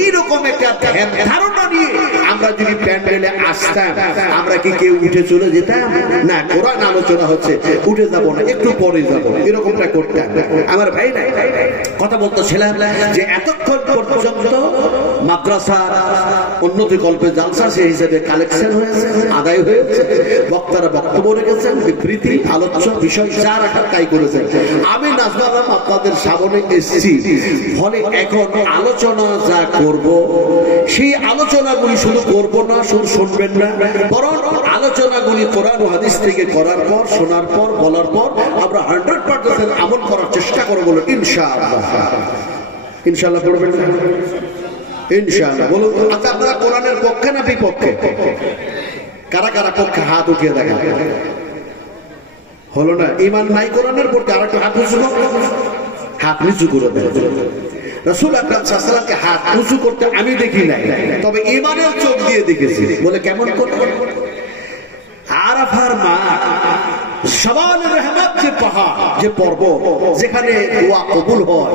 এইরকম একটা ধ্যান ধারণা নিয়ে আমরা যদি প্যান্ডেলে আসতাম, আমরা কি কেউ উঠে চলে যেতাম? না, কোরআন আলোচনা হচ্ছে, উঠে যাবো না, একটু পরে যাবো, এরকমটা করতাম। আমার ভাই না কথা বলতেছিলাম যে এতক্ষণ পর্যন্ত মাদ্রাসার উন্নতি কল্পে জালসা সেই হিসেবে কালেকশন হয়েছে, আদায় হয়েছে, বক্তারা বক্তব্য রেখেছেন, বিবৃতি আলোচ্য বিষয় যা রাখার তাই করেছেন। আমি নাজমালাম আপনাদের সামনে এসেছি, ফলে এখন আলোচনা যা করব সেই আলোচনাগুলি শুধু করব না, শুধু শুনবেন না, বরং আলোচনাগুলি কোরআন ও হাদিস থেকে করার পর, শোনার পর, বলার পর আমরা 100% আমল করার চেষ্টা করব বলে ইনশাআল্লাহ। ইনশাআল্লাহ পড়বেন না? ইনশাআল্লাহ বলুন। আচ্ছা, আপনারা কোরআনের পক্ষে না বিপক্ষে? কারা কারা পক্ষে হাত উঠিয়ে দেখেন। হলো না? ঈমান নাই কোরআনের পক্ষে, আর একটা হাত উঁচু করো, হাত নিচু করে দেন। রাসূল আকরাম সাল্লাল্লাহু আলাইহি ওয়াসাল্লামকে হাত উঁচু করতে আমি দেখি নাই, তবে ঈমানের চোখ দিয়ে দেখেছি। বলে কেমন করে? আরাফার মাঠ, জাবালে রহমত যে পাহাড়, যে পর্বত, যেখানে দোয়া কবুল হয়,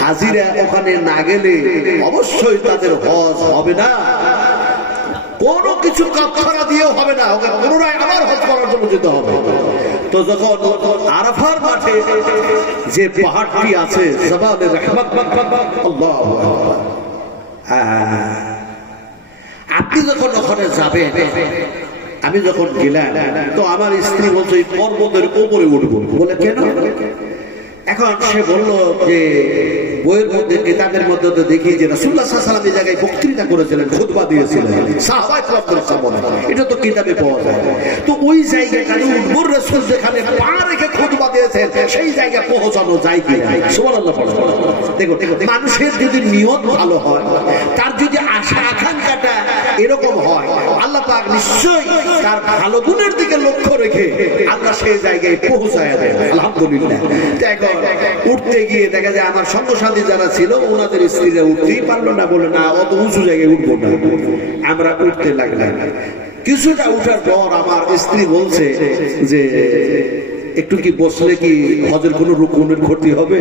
হাজিরা ওখানে না গেলে অবশ্যই তাদের হজ হবে না। কোনো কিছু কাফারা দিয়েও হবে না, ওকে পুনরায় আবার হজ করার জন্য যেতে হবে। তো যখন আরাফার মাঠে যে পাহাড়টি আছে জাবালে রহমত, আল্লাহু আকবার, আপনি যখন ওখানে যাবেন, আমি যখন গেলাম তো আমার স্ত্রী বলছে এই পর্বতের উপরে উঠবো। বলে কেন? এখন সে বললো যে বইয়ের মধ্যে, কিতাবের মধ্যে তো দেখি যে রাসূলুল্লাহ সাল্লাল্লাহু আলাইহি ওয়াসাল্লাম এই জায়গায় বক্তৃতা করেছিলেন, খুতবা দিয়েছিলেন সাহাবায়ে কেরামদের সামনে, এটা তো কিতাবে পাওয়া যায়। তো ওই জায়গাটাতে উঠবো, রাসূল যেখানে পা রেখে খুতবা দিয়েছেন সেই জায়গায় পৌঁছানো যায় কি? সুবহানাল্লাহ। দেখো মানুষের যদি নিয়ত ভালো হয়, তার যদি আশা আকাঙ্ক্ষাটা এরকম হয়, আল্লাহ পাক নিশ্চয়ই তার ভালো গুণের দিকে লক্ষ্য রেখে আল্লাহ সেই জায়গায় পৌঁছায় দেন। আলহামদুলিল্লাহ। দেখো উঠতে গিয়ে দেখা যায় আমার সঙ্গ সাথী যারা ছিল ওনাদের স্ত্রীরা উঠতেই পারলো না, বলে না অত উঁচু জায়গায় উঠবো না। আমরা উঠতে লাগলাম, কিছুটা উঠার পর আমার স্ত্রী বলছে যে একটু কি বসলে কি হজের কোনো রুকুনের ক্ষতি হবে?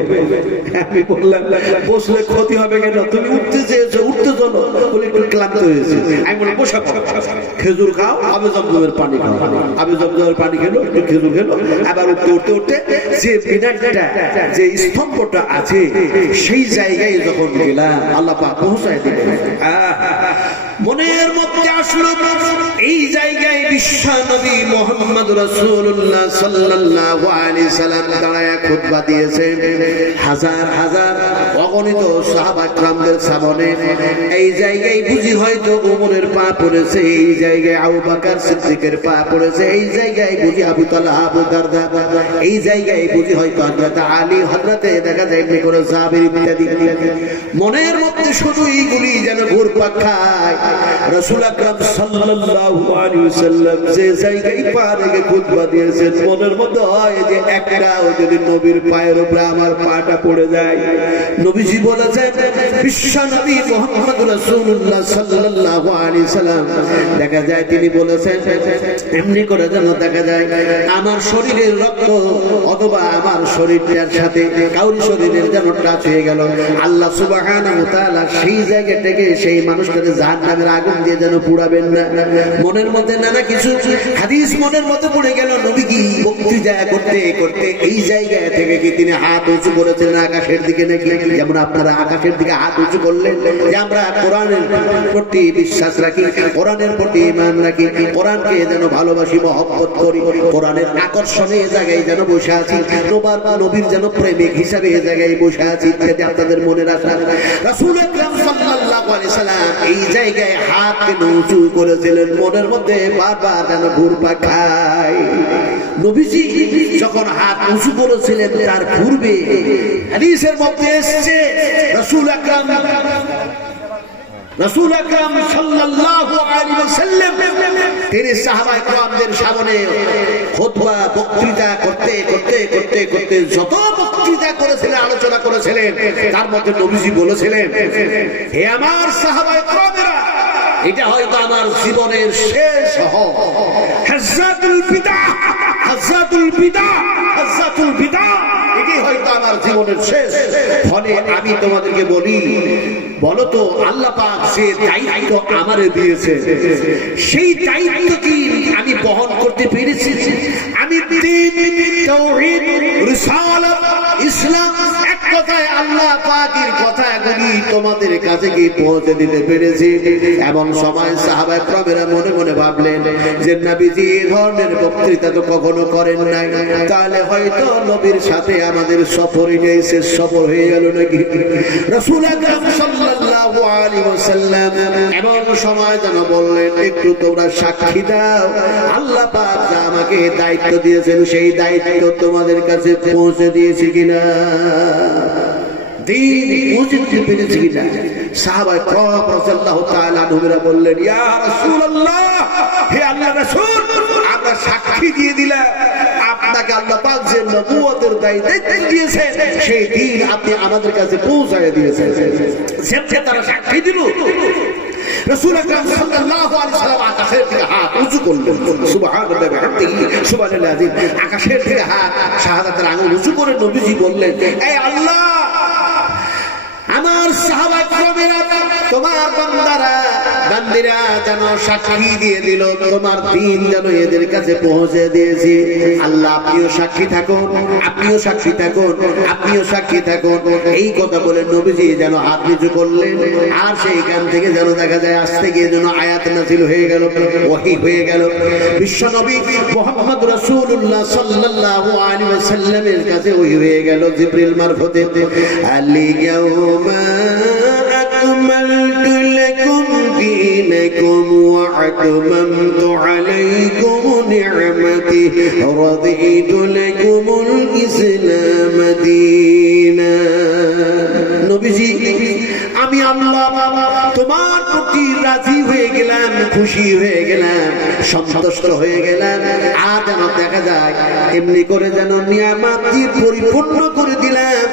আমি বললাম বসলে ক্ষতি হবে কেন, তুমি উঠতে চেয়েছো, উঠতে চলো। বলে একটু ক্লান্ত হয়েছে। আমি বলি বসা, খেজুর খাও, আবে জমজমের পানি খাও। আবে জমজমের পানি খেলো, একটু খেজুর খেলো। আবার উঠতে উঠতে উঠতে যে মিনারটা, যে স্তম্ভটা আছে সেই জায়গায় যখন গেলাম, আল্লাহ পাক পৌঁছায় দিলেন। মনের মধ্যে আসলো এই জায়গায় বিশ্ব নবী মুহাম্মদ রাসূলুল্লাহ সাল্লাল্লাহু আলাইহি সাল্লাম দাঁড়ায় খুতবা দিয়েছেন। হাজার হাজার অগণিত সাহাবা کرامদের সামনে এই জায়গায় বুঝি হয়তো ওমরের পা পড়েছে, এই জায়গায় আবু বকর সিদ্দিকের পা পড়েছে, এই জায়গায় বুঝি আবু তালহা, আবু দারদা, এই জায়গায় বুঝি হয়তো হযরত আলী, হযরতে দেখা যায় এমনি করে সাহাবী ইত্যাদি। মনের মধ্যে শুধু এইগুলি যেন ঘুরপাক খায়। রাসূল আকরাম সাল্লাল্লাহু আলাইহি ওয়াসাল্লাম যে জায়গায় পা রেখে খুতবা দিয়েছেন, মনের মধ্যে হয় যে একটাও যদি নবীর পায়ের উপরে আমার পাটা পড়ে যায়। নবীজি বলেছেন, বিশ্ব নবী মুহাম্মদ রাসূলুল্লাহ সাল্লাল্লাহু আলাইহি সাল্লাম দেখা যায় তিনি বলেছেন এমনি করে যেন দেখা যায় আমার শরীরের রক্ত অথবা আমার শরীরটার সাথে কাউরি শরীরের যেন টাচ হয়ে গেল, আল্লাহ সুবহানাহু ওয়া তাআলা সেই জায়গা থেকে সেই মানুষটাকে জাহান্নামের আগুন দিয়ে যেন পুড়াবেন না। মনের মধ্যে নানা কিছু হাদিস মনের মধ্যে পড়ে গেল। নবী কি বক্তৃতা করতে করতে এই জায়গা থেকে কি তিনি হাত উঁচু করেছিলেন আকাশের দিকে নাকি? যেমন আপনারা আকাশের দিকে হাত উঁচু করলেন যে আমরা কোরআনের প্রতি বিশ্বাস রাখি, কোরআনের প্রতি ঈমান রাখি, কোরআনকে যেন ভালোবাসি, মহব্বত করি, কোরআনের আকর্ষণে এই জায়গায় যেন বসে আছি, নবীর যেন প্রেমিক হিসাবে এই জায়গায় বসে আছি, ইত্যাদি আপনাদের মনের আশা। রাসূল আকরাম সাল্লাল্লাহু আলাইহি সাল্লাম এই জায়গায় হাত কেন উঁচু করেছিলেন? মনের মধ্যে বারবার যেন ঘুরপাক খায়। নবীজি যখন হাত উঁচু করেছিলেন তার পূর্বে হাদিসের মধ্যে এসেছে রাসূল আকরাম সাল্লাল্লাহু আলাইহি ওয়াসাল্লাম তিনি সাহাবায়ে কেরামদের সামনে খুতবা বক্তৃতা করতে করতে করতে করতে যত বক্তৃতা করেছিলেন, আলোচনা করেছিলেন, তার মধ্যে নবীজি বলেছিলেন, হে আমার সাহাবায়ে কেরামেরা, এটা হয়তো আমার জীবনের শেষ হজ। হাজ্জাতুল বিদা, হাজ্জাতুল বিদা, হাজ্জাতুল বিদা, এটাই হয়তো আমার জীবনের শেষ। ফলে আমি তোমাদেরকে বলি, বলো তো আল্লাহ পাক যে দায়িত্ব আমারে দিয়েছে সেই দায়িত্ব কি আমি বহন করতে পেরেছি? আমি দ্বীন, তাওহীদ, রিসালাত, ইসলাম, এক কথায় আল্লাহ পাকের কথাগুলি তোমাদের কাছে কি পৌঁছে দিতে পেরেছি? এমন সময় সাহাবায়ে কেরামেরা মনে মনে ভাবলেন যে নবীজি এই ধরনের বক্তৃতা তো কখনো করেন নাই, তাহলে হয়তো নবীর সাথে আমাদের সফরই নেই, শেষ সফর হয়ে গেল নাকি? রাসূল আকরাম সাল্লাল্লাহু আলাইহি ওয়াসাল্লাম এমন সময় যেন বললেন, একটু তোমরা সাক্ষী দাও আল্লাহ পাক যা আমাকে দায়িত্ব দিয়েছেন সেই দায়িত্ব তোমাদের কাছে পৌঁছে দিয়েছি কিনা, দ্বীন পৌঁছে পেরেছি কিনা? সাহাবায়ে কেরাম রাদিয়াল্লাহু তাআলা আনহুরা বললেন, ইয়া রাসূলুল্লাহ, হে আল্লাহর রাসূল, আমরা সাক্ষী দিয়ে দিলাম আপনাকে আল্লাহ পাক যে নবুয়তের দায়িত্ব দিয়েছেন সেই দ্বীন আপনি আমাদের কাছে পৌঁছায় দিয়েছেন। সেটা তারা সাক্ষী দিল। রাসূল আকরাম সাল্লাল্লাহু আলাইহি ওয়াসাল্লাম আকাশের দিকে হাত উঁচু করলেন, সুবহানাল্লাহি ওয়া বিহামদিহি সুবহানাল্লাহি আযীম। আকাশের দিকে হাত, শাহাদাতের আঙ্গুল উঁচু করে নবীজি বললেন, এই আল্লাহ, আমার সাহাবা کرامরা, তোমার বান্দারা বান্দিরা যেন সাক্ষী দিয়ে দিল, তোমার দ্বীন যেন এদের কাছে পৌঁছে দিয়েছি। আল্লাহ আপনিও সাক্ষী থাকুন, আপনিও সাক্ষী থাকুন, আপনিও সাক্ষী থাকুন। এই কথা বলে নবীজি যেন হাত নিচু করলেন, আর সেইখান থেকে যেন দেখা যায় আস্তে গিয়ে যেন আয়াত নাযিল হয়ে গেল, ওহী হয়ে গেল। বিশ্ব নবী মুহাম্মদ রাসূলুল্লাহ সাল্লাল্লাহু আলাইহি ওয়াসাল্লামের কাছে ওহী হয়ে গেল জিবরিল মারফতে। আল-ইয়াউমা আকমালতু লাকুম দীনাকুম ওয়া আতমামতু আলাইকুম নি'মাতি ওয়া রাদিতু লাকুমুল ইসলাম দীনান। নবীজি, আমি আল্লাহ তোমার প্রতি রাজি হয়ে গেলাম, খুশি হয়ে গেলাম, সন্তুষ্ট হয়ে গেলাম। আর যেন দেখা যায় এমনি করে যেন নিয়ামত দিয়ে পরিপূর্ণ করে দিলাম,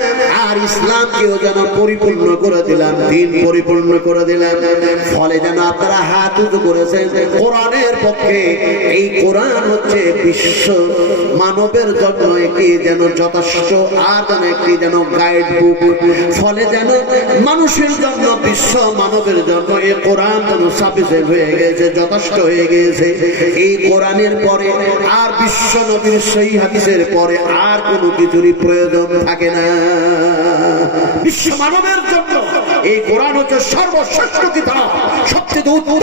আর ইসলামকেও যেন পরিপূর্ণ করে দিলাম, দ্বীন পরিপূর্ণ করে দিলাম। ফলে যেন আপনারা হাত উঁচু করেছেন কোরআনের পক্ষে। এই কোরআন হচ্ছে বিশ্ব মানবের জন্য একটি যেন যথেষ্ট, আর যেন একটি যেন গাইড বুক। ফলে যেন মানুষের জন্য, বিশ্ব মানবের জন্য এই কোরআন যেন সাফিসিয়েন্ট হয়ে গেছে, যথেষ্ট হয়ে গেছে। এই কোরআনের পরে আর বিশ্ব নবীর সহিহ হাদিসের পরে আর কোনো কিছুরই প্রয়োজন থাকে না। বিশ্ব মানবের জন্য এই কোরআন হচ্ছে সর্বশ্রেষ্ঠ কিতাব, সবচেয়ে উত্তম,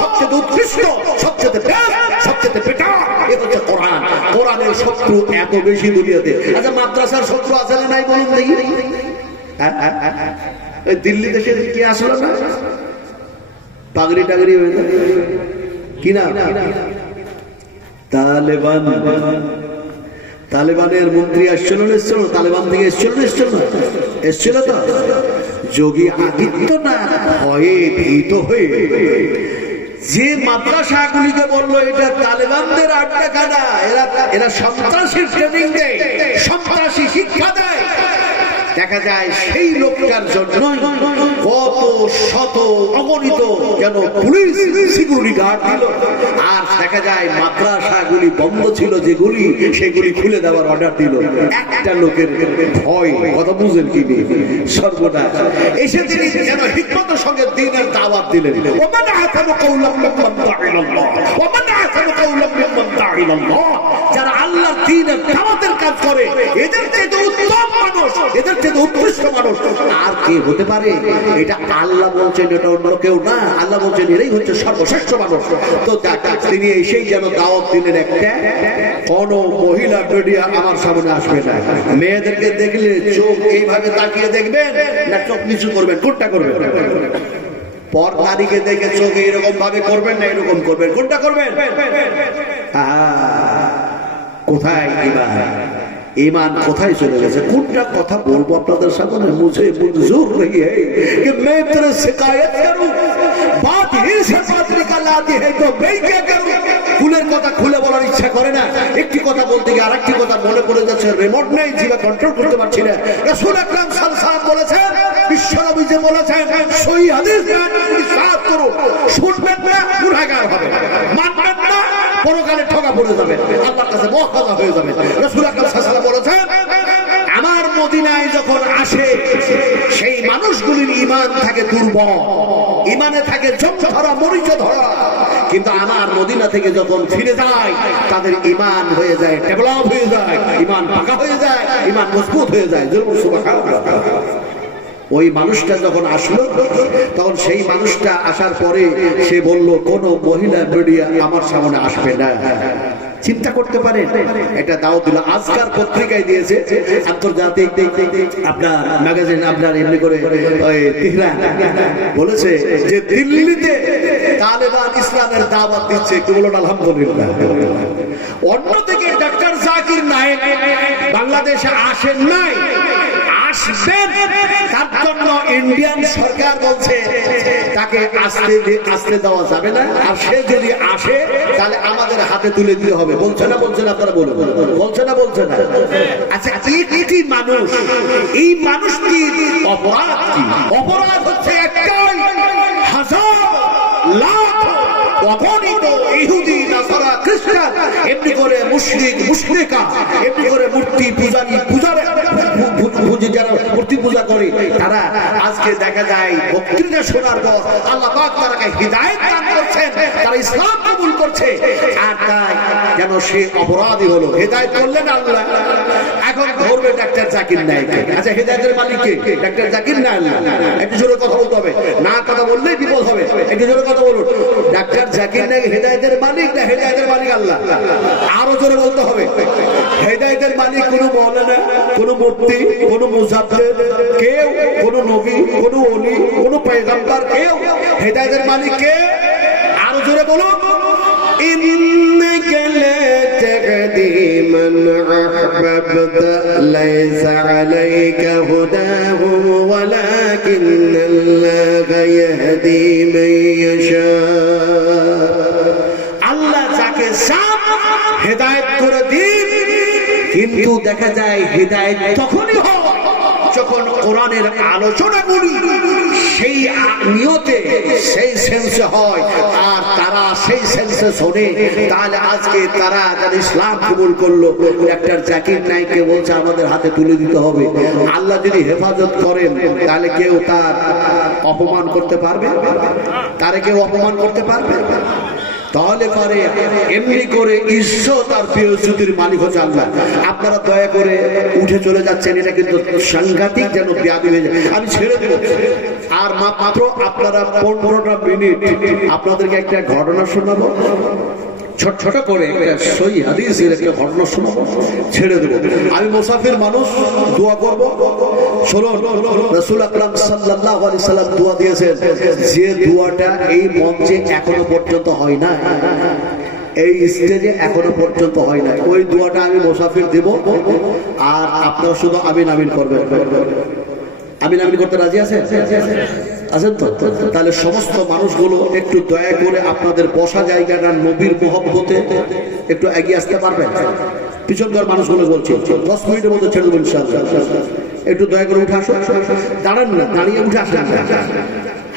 সবচেয়ে উৎকৃষ্ট, সবচেয়ে বেস্ট, সবচেয়ে বেটার। এই হচ্ছে কোরআন। কোরআনের শত্রু এত বেশি দুনিয়াতে। আচ্ছা, মাদ্রাসার শত্রু আছে না নাই বলুন দেখি? দিল্লি দেশে কি আসলো না, পাগড়ি টাগড়ি হয়ে যায় কিনা, তালেবান, তালেবানের মন্ত্রী আসছিল না, এসছিল? তালেবান থেকে এসছিল না, এসছিল না? এসছিল তো। যোগী আদিত্যনাথ ভয়ে ভীত হয়ে যে মাদ্রাসাগুলিকে বললো এটা তালেবানদের আড্ডাখানা, এরা সন্ত্রাসী ট্রেনিং দেয়, সন্ত্রাসী শিক্ষা দেয়। দেখা যায় সেই লোকটার জন্য কত শত অগণিত যেন পুলিশ সিকিউরিটি গার্ড দিল। আর দেখা যায় মাদ্রাসাগুলি বন্ধ ছিল যেগুলি, সেগুলি খুলে দেওয়ার অর্ডার দিল একটা লোকের ভয়। কথা বুঝেন কি? সর্বনাশ। এসে তিনি যেন হিকমতের সঙ্গে দ্বীনের দাওয়াত দিলেন। ওমান আতামু কাওলাম মিম্মান দা'iলাল্লাহ, ওমান আতামু কাওলাম মিম্মান দা'iলাল্লাহ। যারা আল্লাহর দ্বীনের দাওয়াতের কাজ করে, এদের চেয়ে উত্তম মানুষ, এদের চেয়ে উৎকৃষ্ট মানুষ আর কে হতে পারে? এটা আল্লাহ বলছেন, এটা অন্য কেউ না। আল্লাহ বলছেন এরাই হচ্ছে সর্বশ্রেষ্ঠ মানুষ। তো তিনি এসেই যেন দাওয়াত দিলেন একটা, কোন মহিলা মিডিয়া আমার সামনে আসবে না। মেয়েদেরকে দেখলে চোখ এইভাবে তাকিয়ে দেখবেন না চোখ নিচু করবেন? কোনটা করবেন? পর নারীকে দেখে চোখ এরকম ভাবে করবেন না এরকম করবেন? কোনটা করবেন? কোথায় ইমান? ईमान কোথায় চলে গেছে? কোনটা কথা বলবো আপনাদের সামনে? मुझे मंजूर नहीं है कि मैं तेरे शिकायत करूं, बात ही से बात निकल आती है तो मैं क्या करूं? কুলের কথা খুলে বলার ইচ্ছা করে না, একটি কথা বলতে গিয়ে আরেকটি কথা মনে পড়ে যাচ্ছে, রিমোট নেই, জিভে কন্ট্রোল করতে পারছি না। রাসূল আকরাম সাল্লাল্লাহু আলাইহি ওয়াসাল্লাম বলেছেন, বিশ্বনবী যে বলেছেন, সহিহ হাদিস বিশ্বাস করো, শুনবেন না গুনাহগার হবে, মানবেন না পরকালে ঠকা পড়ে যাবে, আল্লাহর কাছে মহ্কাজা হয়ে যাবে। রাসূল আকরাম সাল্লাল্লাহু আলাইহি ওয়াসাল্লাম বলেছেন, আমার মদিনায় যখন আসে সেই মানুষগুলির ঈমান থাকে দুর্বল, ঈমানে থাকে জং ধরা, মরিচ ধরা, কিন্তু আমার মদিনা থেকে যখন ফিরে যায় তাদের ঈমান হয়ে যায়, ডেভেলপ হয়ে যায়, ঈমান পাকা হয়ে যায়, ঈমান মজবুত হয়ে যায়। সুবহানাল্লাহ। ওই মানুষটা যখন আসলো তখন সেই মানুষটা আসার পরে সে বলল, কোন মহিলা মিডিয়া আমার সামনে আসবে না। চিন্তা করতে পারেন, এটা দাওয়াত দিল। আজকার পত্রিকায় দিয়েছে, আন্তর্জাতিক আপনার ম্যাগাজিন, আপনার এমনি করে তেহরান বলেছে যে দিল্লিতে তালেবান ইসলামের দাওয়াত দিচ্ছে। কি বলুন আলহামদুলিল্লাহ। অন্যদিকে ডক্টর জাকির নায়েক বাংলাদেশে আসেন নাই, আসবেন, তার জন্য ইন্ডিয়ান সরকার বলছে তাকে আসতে দেওয়া যাবে না, আর সে যদি আসে তাহলে আমাদের হাতে তুলে দিতে হবে। বলছে না? বলছে না? আপনারা বলুন, বলছে না? বলছে না? আচ্ছা, একটি মানুষ, এই মানুষটির অপরাধ কি? অপরাধ হচ্ছে একটাই, হাজার লাখ অগণিত ইহুদি নাসারা খ্রিস্টান এমনি করে মুশরিক মুশরিকা এমনি করে মূর্তি পূজারী যারা মূর্তি পূজা করে তারা আজকে দেখা যায় বক্তৃতা শোনার পর আল্লাহ পাক তারাকে হিদায়াত দান করছেন, তারা ইসলাম কবুল করছে। আর তাই যেন সে অপরাধী হলো, হিদায়াত করলেন আল্লাহ, এখন ধরবে ডাক্তার জাকির নায়েককে। আচ্ছা, হিদায়াতের মালিক কে? ডাক্তার জাকির না আল্লাহ? একটু জোরে কথা বলতে হবে, না কথা বললেই বিপদ হবে। একটু জোরে কথা বলুন, ডাক্তার জাকির নায়েক হিদায়াতের মালিক না হিদায়াতের মালিক আল্লাহ? আরো জোরে বলতে হবে। হিদায়াতের মালিক কোন মাওলানা, কোন মুফতি, কোন মুজাদ্দিদ কেউ, কোন নবী, কোন ওলি, কোন পয়গম্বর কেউ। হিদায়াতের মালিক কে? আরো জোরে বলুন। ইন্নাকা লা তাহদি মান আহবাবতা লাইসা আলাইকা হুদাহুম ওয়ালাকিন্নাল্লাহা ইয়াহদি মান ইয়াশা। আল্লাহ যাকে চান হেদায়েত করে দিন, কিন্তু দেখা যায় হেদায়েত তখনই হয় যখন কোরআনের আলোচনাগুলি সেই নিয়তে সেই সেন্সে হয় আর তারা সেই সেন্সে শোনে। তাহলে আজকে তারা যারা ইসলাম কবুল করলো, ডাক্তার জাকির নায়েককে বলছে আমাদের হাতে তুলে দিতে হবে। আল্লাহ যদি হেফাজত করেন তাহলে কেউ তার অপমান করতে পারবে? তারে কেউ অপমান করতে পারবে? তাহলে পারে এমনি করে ঈশ্বর তার প্রিয়জ্যোতির মালিক হচ্ছে আল্লাহ। আপনারা দয়া করে উঠে চলে যাচ্ছেন, এটা কিন্তু সাংঘাতিক যেন ব্যাধি হয়ে যায়। আমি ছেড়ে দেব আর মাত্র আপনারা 15টা মিনিট আপনাদেরকে একটা ঘটনা শোনাবো, ছোট ছোট করে একটা সহি হাদিসের একটা ঘটনা শোনাবো, ছেড়ে দেবো। আমি মুসাফির মানুষ, দোয়া করবো। শুনুন, রাসূল আকরাম সাল্লাল্লাহু আলাইহি সাল্লাম দোয়া দিয়েছেন, যে দোয়াটা এই মঞ্চে এখনো পর্যন্ত হয় না, এই স্টেজে এখনো পর্যন্ত হয় না, ওই দোয়াটা আমি মুসাফির দেব। আর আপনারা শুধু আমিন আমিন করবেন। আমিন আমিন করতে রাজি আছেন? আছেন তো? তাহলে সমস্ত মানুষগুলো একটু দয়া করে আপনাদের বসা জায়গাটা নবীর মহব্বতে একটু এগিয়ে আসতে পারবেন? পিছনকার মানুষগুলো বলছি 10 মিনিটের মধ্যে ছেড়ে দেবেন ইনশাআল্লাহ। একটু দয়া করে উঠে আসুন, দাঁড়ান না, দাঁড়িয়ে উঠে আসেন।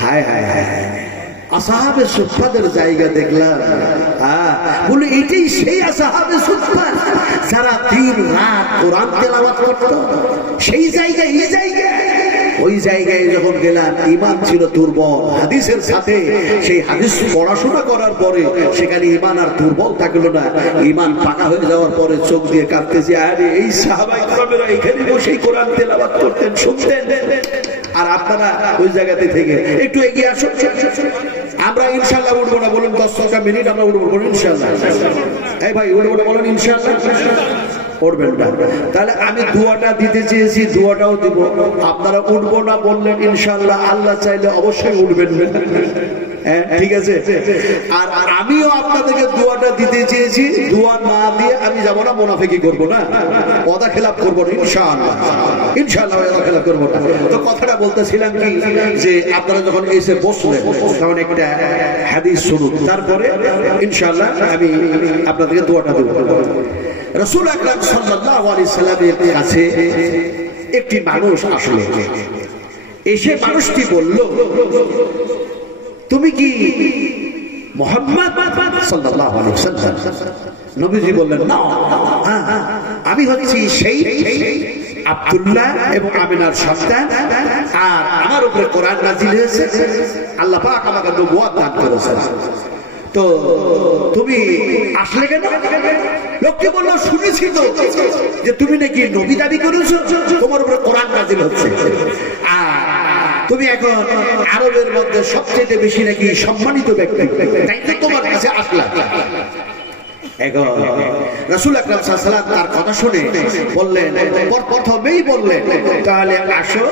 হায় হায় হায়, আসহাবে সুফফাদের জায়গা দেখলাম। বলে এটাই সেই আসহাবে সুফফা যারা দিন রাত কোরআন তেলাওয়াত করত। সেই জায়গায়, এই জায়গায়, ওই জায়গায় যখন গেলাম ঈমান ছিল দুর্বল। হাদিসের সাথে সেই হাদিস পড়াশোনা করার পরে সেখানে ঈমান আর দুর্বল থাকলো না। ঈমান পাকা হয়ে যাওয়ার পরে চোখ দিয়ে কাঁদতেছি, আরে এই সাহাবায়ে কেরামেরা এখানে বসেই কোরআন তেলাওয়াত করতেন, শুনতেন। আর আপনারা ওই জায়গাতে থেকে একটু এগিয়ে আসুন। আমরা ইনশাআল্লাহ উঠবো না, বলুন 10টা মিনিট আমরা উঠবো, বলুন ইনশাআল্লাহ। এই ভাই উঠবো না, বলুন ইনশাআল্লাহ। উঠবেন না? তাহলে আমি দোয়াটা দিতে চেয়েছি, দোয়াটাও দিব। আপনারা উঠবো না বললেন ইনশাআল্লাহ, আল্লাহ চাইলে অবশ্যই উঠবেন। ঠিক আছে? আর আমিও আপনাদেরকে দোয়াটা দিতে চেয়েছি, দোয়া না দিয়ে আমি যাবো না, মুনাফিকি করবো না, ওয়াদা খেলাপ করবো না ইনশাআল্লাহ। ইনশাআল্লাহ ওয়াদা খেলাপ করবো না। তো কথাটা বলতেছিলাম কি, যে আপনারা যখন এসে বসলেন তখন একটা হাদিস শুনুন, তারপরে ইনশাআল্লাহ আমি আপনাদেরকে দোয়াটা দেব। রাসূল আকরাম সাল্লাল্লাহু আলাইহি সাল্লামের কাছে একটি মানুষ আসলো। এসে মানুষটি বলল, তুমি কি মুহাম্মদ সাল্লাল্লাহু আলাইহি ওয়াসাল্লাম? নবীজি বললেন, না, আমি হচ্ছি সেই আব্দুল্লাহ এবং আমিনার সন্তান, আর আমার উপরে কোরআন নাযিল হয়েছে, আল্লাহ পাক আমাকে নবুয়ত দান করেছেন। তো তুমি আসলে কেন? লোককে বলল, শুনেছি তো যে তুমি নাকি নবী দাবি করেছো, তোমার উপরে কোরআন নাযিল হচ্ছে, আর তুমি এখন আরবের মধ্যে সবচেয়ে বেশি নাকি সম্মানিত ব্যক্তি, তাই তো তোমার কাছে আসলাম। রাসূল আকরাম সাল্লাল্লাহু আলাইহি ওয়াসাল্লাম তার কথা শুনে বললেন, প্রথমেই বললেন, তাহলে আসো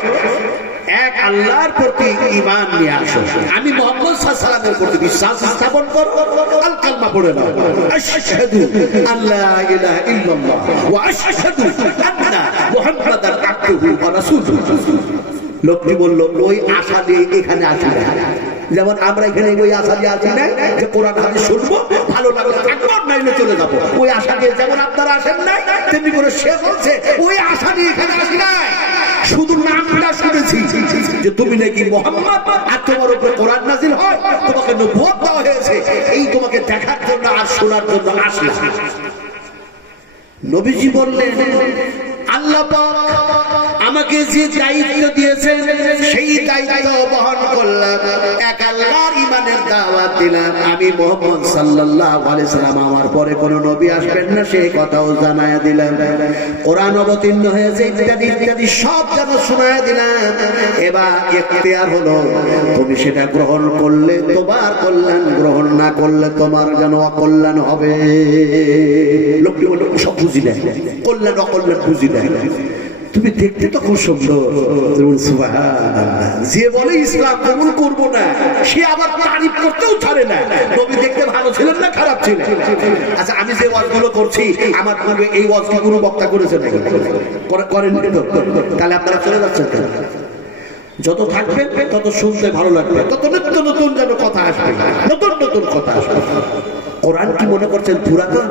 এক আল্লাহর প্রতি ঈমান নিয়ে আসো, আমি মুহাম্মদ সাল্লাল্লাহু আলাইহি ওয়াসাল্লামের প্রতি বিশ্বাস স্থাপন করো, আল কালমা পড়ে নাও, আশহাদু আল্লা ইলাহা ইল্লাল্লাহ ওয়া আশহাদু আন্না মুহাম্মাদান আবদুহু ওয়া রাসূলুহু। লোকটি বলল, ওই আশা নিয়ে এখানে আসি না, যেমন আমরা এখানে ওই আশা দিয়ে আসি না যে কোরআন হাদিস শুনবো, ভালো লাগলে থাকবো, নাইলে চলে যাবো। ওই আশা নিয়ে যেমন আপনারা আসেন নাই, তেমনি করে সে বলছে ওই আশা নিয়ে এখানে আসি নাই, শুধু নামটা শুনেছি যে তুমি নাকি মুহাম্মদ আর তোমার উপরে কোরআন নাযিল হয়, তোমাকে নবুয়ত শোনার জন্য আসলাম। নবীজি বললেন, আল্লাহ পাক আমাকে যে দায়িত্ব দিয়েছেন সেই দায়িত্ব বহন করলাম, এক আল্লাহর ঈমানের দাওয়াত দিলাম। আমি মুহাম্মদ সাল্লাল্লাহু আলাইহি সাল্লাম, আমার পরে কোন নবী আসবেন না সেই কথাও জানায়া দিলাম। কোরআন অবতীর্ণ হয়েছে ইত্যাদি ইত্যাদি সব যেন শোনায়া দিলাম। এবার ইখতিয়ার হলো, তুমি সেটা গ্রহণ করলে তোমার কল্যাণ, গ্রহণ না করলে তোমার যেন অকল্যাণ হবে। লোকটি বলল সব বুঝি না, কল্যাণ অকল্যাণ বুঝি না। তুমি দেখতে তো খুব সুন্দর। যে বলে ইসলাম কবুল করবো না সে আবার তারিফ করতেও ছাড়ে না। নবী দেখতে ভালো ছিলেন না খারাপ ছিলেন? আচ্ছা, আমি যে ওয়াজগুলো করছি আমার পূর্বে এই ওয়াজ কি কোনো বক্তা করেছে নাকি? করেন? তাহলে আপনারা চলে যাচ্ছেন। যত থাকবেন তত শুনতে ভালো লাগবে, তত নিত্য নতুন যেন কথা আসবে, নতুন নতুন কথা আসবে। কোরআন কি মনে করছেন পুরাতন?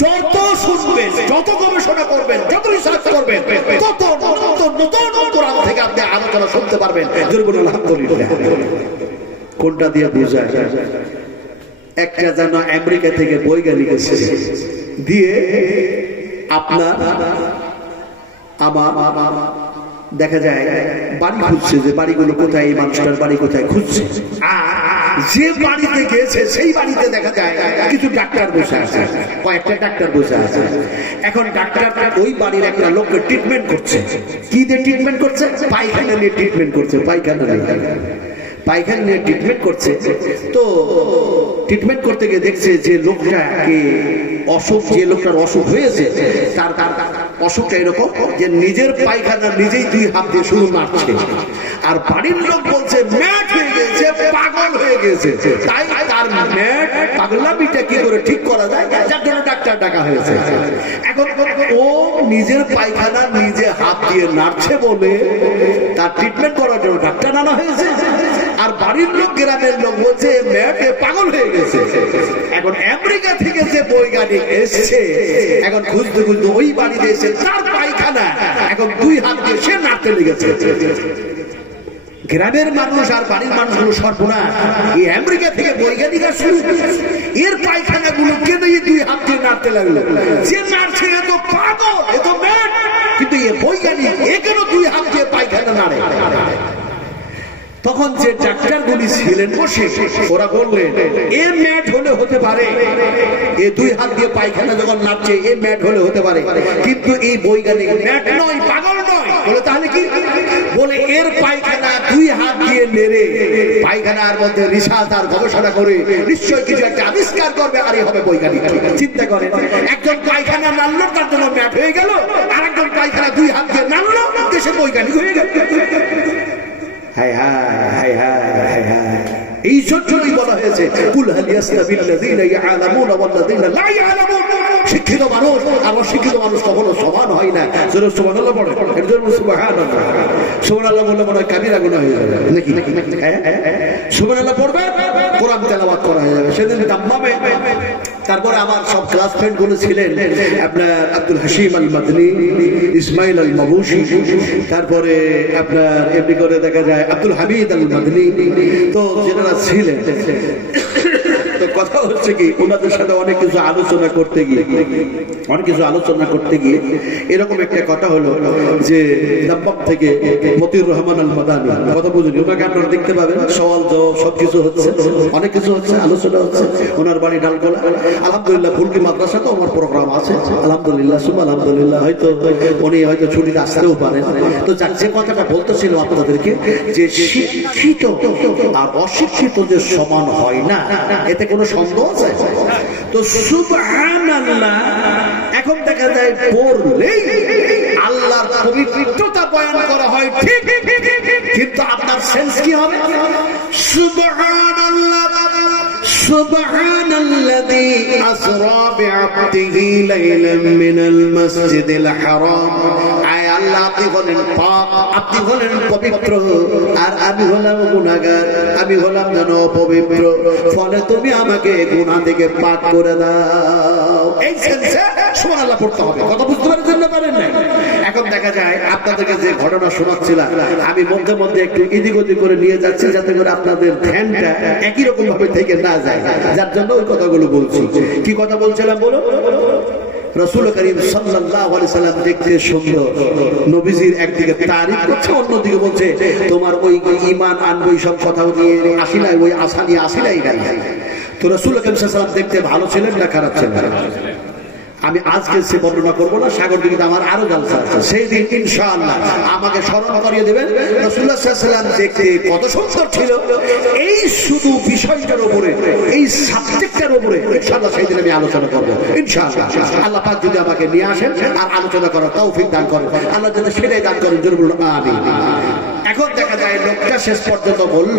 যত শুনবেন, যত গবেষণা করবেন, যত রিসার্চ করবেন, তত নতুন নতুন কোরআন থেকে আপনি আলোচনা শুনতে পারবেন। আলহামদুলিল্লাহ। কোনটা দিয়ে বোঝায়? একটা যেন আমেরিকা থেকে বৈজ্ঞানিক এসে দিয়ে আপনার আমার দেখা যায় বাড়ি খুঁজছে, যে বাড়িগুলো কোথায়, এই মানুষটার বাড়ি কোথায় খুঁজছে। যে বাড়িতে গেছে সেই বাড়িতে দেখা যায় কিছু ডাক্তার বসে আছে, কয়েকটা ডাক্তার বসে আছে। এখন ডাক্তার ওই বাড়ির একটা লোককে ট্রিটমেন্ট করছে। কি দিয়ে ট্রিটমেন্ট করছে? পায়খানা নিয়ে ট্রিটমেন্ট করছে। পায়খানা নিয়ে ট্রিটমেন্ট করছে। তো ট্রিটমেন্ট করতে গিয়ে দেখছে যে লোকটাকে অসুখ, যে লোকটার অসুখ হয়েছে তার অসুখটা এরকম যে নিজের পায়খানা নিজেই 2 হাত দিয়ে শুরু মারছে। আর বাড়ির লোক বলছে ম্যাট হয়ে গেছে, পাগল হয়ে গেছে। তাই তার ম্যাট পাগলামিটা কি করে ঠিক করা যায়, যার জন্য ডাক্তার ডাকা হয়েছে। এখন ও নিজের পায়খানা নিজে হাত দিয়ে নাড়ছে বলে তার ট্রিটমেন্ট করার জন্য ডাক্তার আনা হয়েছে। আর বাড়ির লোক, গ্রামের লোক বলছে ম্যাটে পাগল হয়ে গেছে। এখন আমেরিকা থেকে যে বৈজ্ঞানিক এসছে, এখন খুঁজতে খুঁজতে ওই বাড়িতে এসে তার পায়খানা এখন 2 হাত দিয়ে সে নাড়তে লেগেছে। গ্রামের মানুষ আর বাড়ির মানুষগুলো সর্বনাশ। এই আমেরিকা থেকে বৈজ্ঞানিক আসলো, এর পায়খানা গুলো কেন 2 হাত দিয়ে নাড়তে লাগলো? যে নাড়ছে এ তো পাগল, এ তো ম্যাট। কিন্তু এ বৈজ্ঞানিক, এ কেন 2 হাত দিয়ে পায়খানা নাড়ে? তখন যে ডাক্তারগুলি ছিলেন বসে, ওরা বললেন এ ম্যাট হলে হতে পারে, এ 2 হাত দিয়ে পায়খানা যখন নাচছে এ ম্যাট হলে হতে পারে, কিন্তু এই বৈজ্ঞানিক ম্যাট নয়, পাগল নয়। বলে তাহলে কি? বলে এর পায়খানা 2 হাত দিয়ে নেড়ে পায়খানার মধ্যে রিসার্চ আর গবেষণা করে নিশ্চয়ই কিছু একটা আবিষ্কার করবে, আর হবে বৈজ্ঞানিক। চিন্তা করেন, একজন পায়খানা নাড়লো তার জন্য ম্যাট হয়ে গেল, আর একজন পায়খানা 2 হাত দিয়ে নাড়লো দেশে বৈজ্ঞানিক হয়ে গেল। হায় হায় হায় হায় হায়। এই জন্যই বলা হয়েছে কুল হাল ইয়াস্তাবিল্লাযীনা ইয়ালামুনা ওয়াল্লাযীনা লা ইয়ালামুন। শিক্ষিত মানুষ আর অশিক্ষিত মানুষ কখনো সমান হয় না। জোরে সুবহানাল্লাহ পড়ে। এর জন্য সুবহানাল্লাহ, সুবহানাল্লাহ বললে মনে হয় কাবিরা গুনাহ হয়ে যাবে নাকি? সুবহানাল্লাহ পড়বে, কোরআন তেলাওয়াত করা হয়ে যাবে। সেদিন দাম্মামে তারপরে আমার সব ক্লাস ফ্রেন্ড গুলো ছিলেন, আপনার আব্দুল হাশিম আল মাদনী, ইসমাইল আল মাবুশি, তারপরে আপনার এমনি করে দেখা যায় আব্দুল হামিদ আল মাদনী। তো যেনারা ছিলেন, তো কথা হচ্ছে কি ওনাদের সাথে অনেক কিছু আলোচনা করতে গিয়ে এরকম একটা কথা হলো যে দাম্মাম থেকে মতিউর রহমান আল মাদানী, কথা বুঝুন, ওনাকে আপনারা দেখতে পাবেন, সওয়াল জবাব সবকিছু হচ্ছে, অনেক কিছু হচ্ছে, আলোচনা হচ্ছে। ওনার বাড়ি ডালকোলা। আলহামদুলিল্লাহ ফুলকি মাদ্রাসা তো আমার প্রোগ্রাম আছে, আলহামদুলিল্লাহ সুবহান আলহামদুলিল্লাহ। হয়তো উনি হয়তো ছুটিতে আসতেও পারেন। তো যার যে কথাটা বলতেছিল আপনাদেরকে, যে শিক্ষিত আর অশিক্ষিত যে সমান হয় না, এতে কোনো সন্দেহ আছে? তো সুবহানাল্লাহ এখন দেখা যায় পড়লেই আল্লাহর পবিত্রতা বয়ান করা হয় ঠিক, কিন্তু আপনার সেন্স কি হবে? সুবহানাল্লাহ সুবহানাল্লাযী আসরা বিআবদিহি লাইলাম মিনাল মাসজিদিল হারাম। আয় আল্লাহ, আপনি হলেন পাক, আপনি হলেন পবিত্র, আর আমি হলাম গুনাহগার, আমি হলাম যেন অপবিত্র। ফলে তুমি আমাকে গুনাহ থেকে পাক করে দাও। এই সেন্সে সুবহানাল্লাহ পড়তে হবে। কথা বুঝতে পারেন না? এখন দেখা যায় আপনাদেরকে যে ঘটনা শোনাচ্ছিলাম আমি মধ্যে মধ্যে একটু এদিক ওদিক করে নিয়ে যাচ্ছি যাতে করে আপনাদের ধ্যানটা একই রকম ভাবে থেকে না যায়, যার জন্য ওই কথাগুলো বলছি। কি কথা বলছিলাম বলো? রাসূল করিম সাল্লাল্লাহু আলাইহি সাল্লাম দেখতে সুন্দর, নবীজির একদিকে তারিফ করছে, অন্যদিকে বলছে তোমার ওই ঈমান আনবে সব কথা নিয়ে আসিলাই, ওই আশা নিয়ে আসিলাই গাই। তো রাসূল করিম সাল্লাল্লাহু আলাইহি সাল্লাম দেখতে ভালো ছিলেন না খারাপ ছিলেন? আমি আজকে সে বর্ণনা করবো না, সাগর দিকে আমার আরো জালসা আছে, সেই দিন ইনশাআল্লাহ আমাকে স্মরণ করিয়ে দেবেন রাসূলুল্লাহ সাল্লাল্লাহু আলাইহি সাল্লাম দেখতে কত সুন্দর ছিল। এই শুধু বিষয়টার উপরে, এই সাবজেক্টের উপরে ইনশাআল্লাহ সেই দিন আমি আলোচনা করবো ইনশাআল্লাহ। আল্লাহ পাক যদি আমাকে নিয়ে আসেন আর আলোচনা করার তৌফিক দান করেন, আল্লাহ যাতে সেটাই দান করেন, জোরে বলুন আমিন। এখন দেখা যায় লোকটা শেষ পর্যন্ত বলল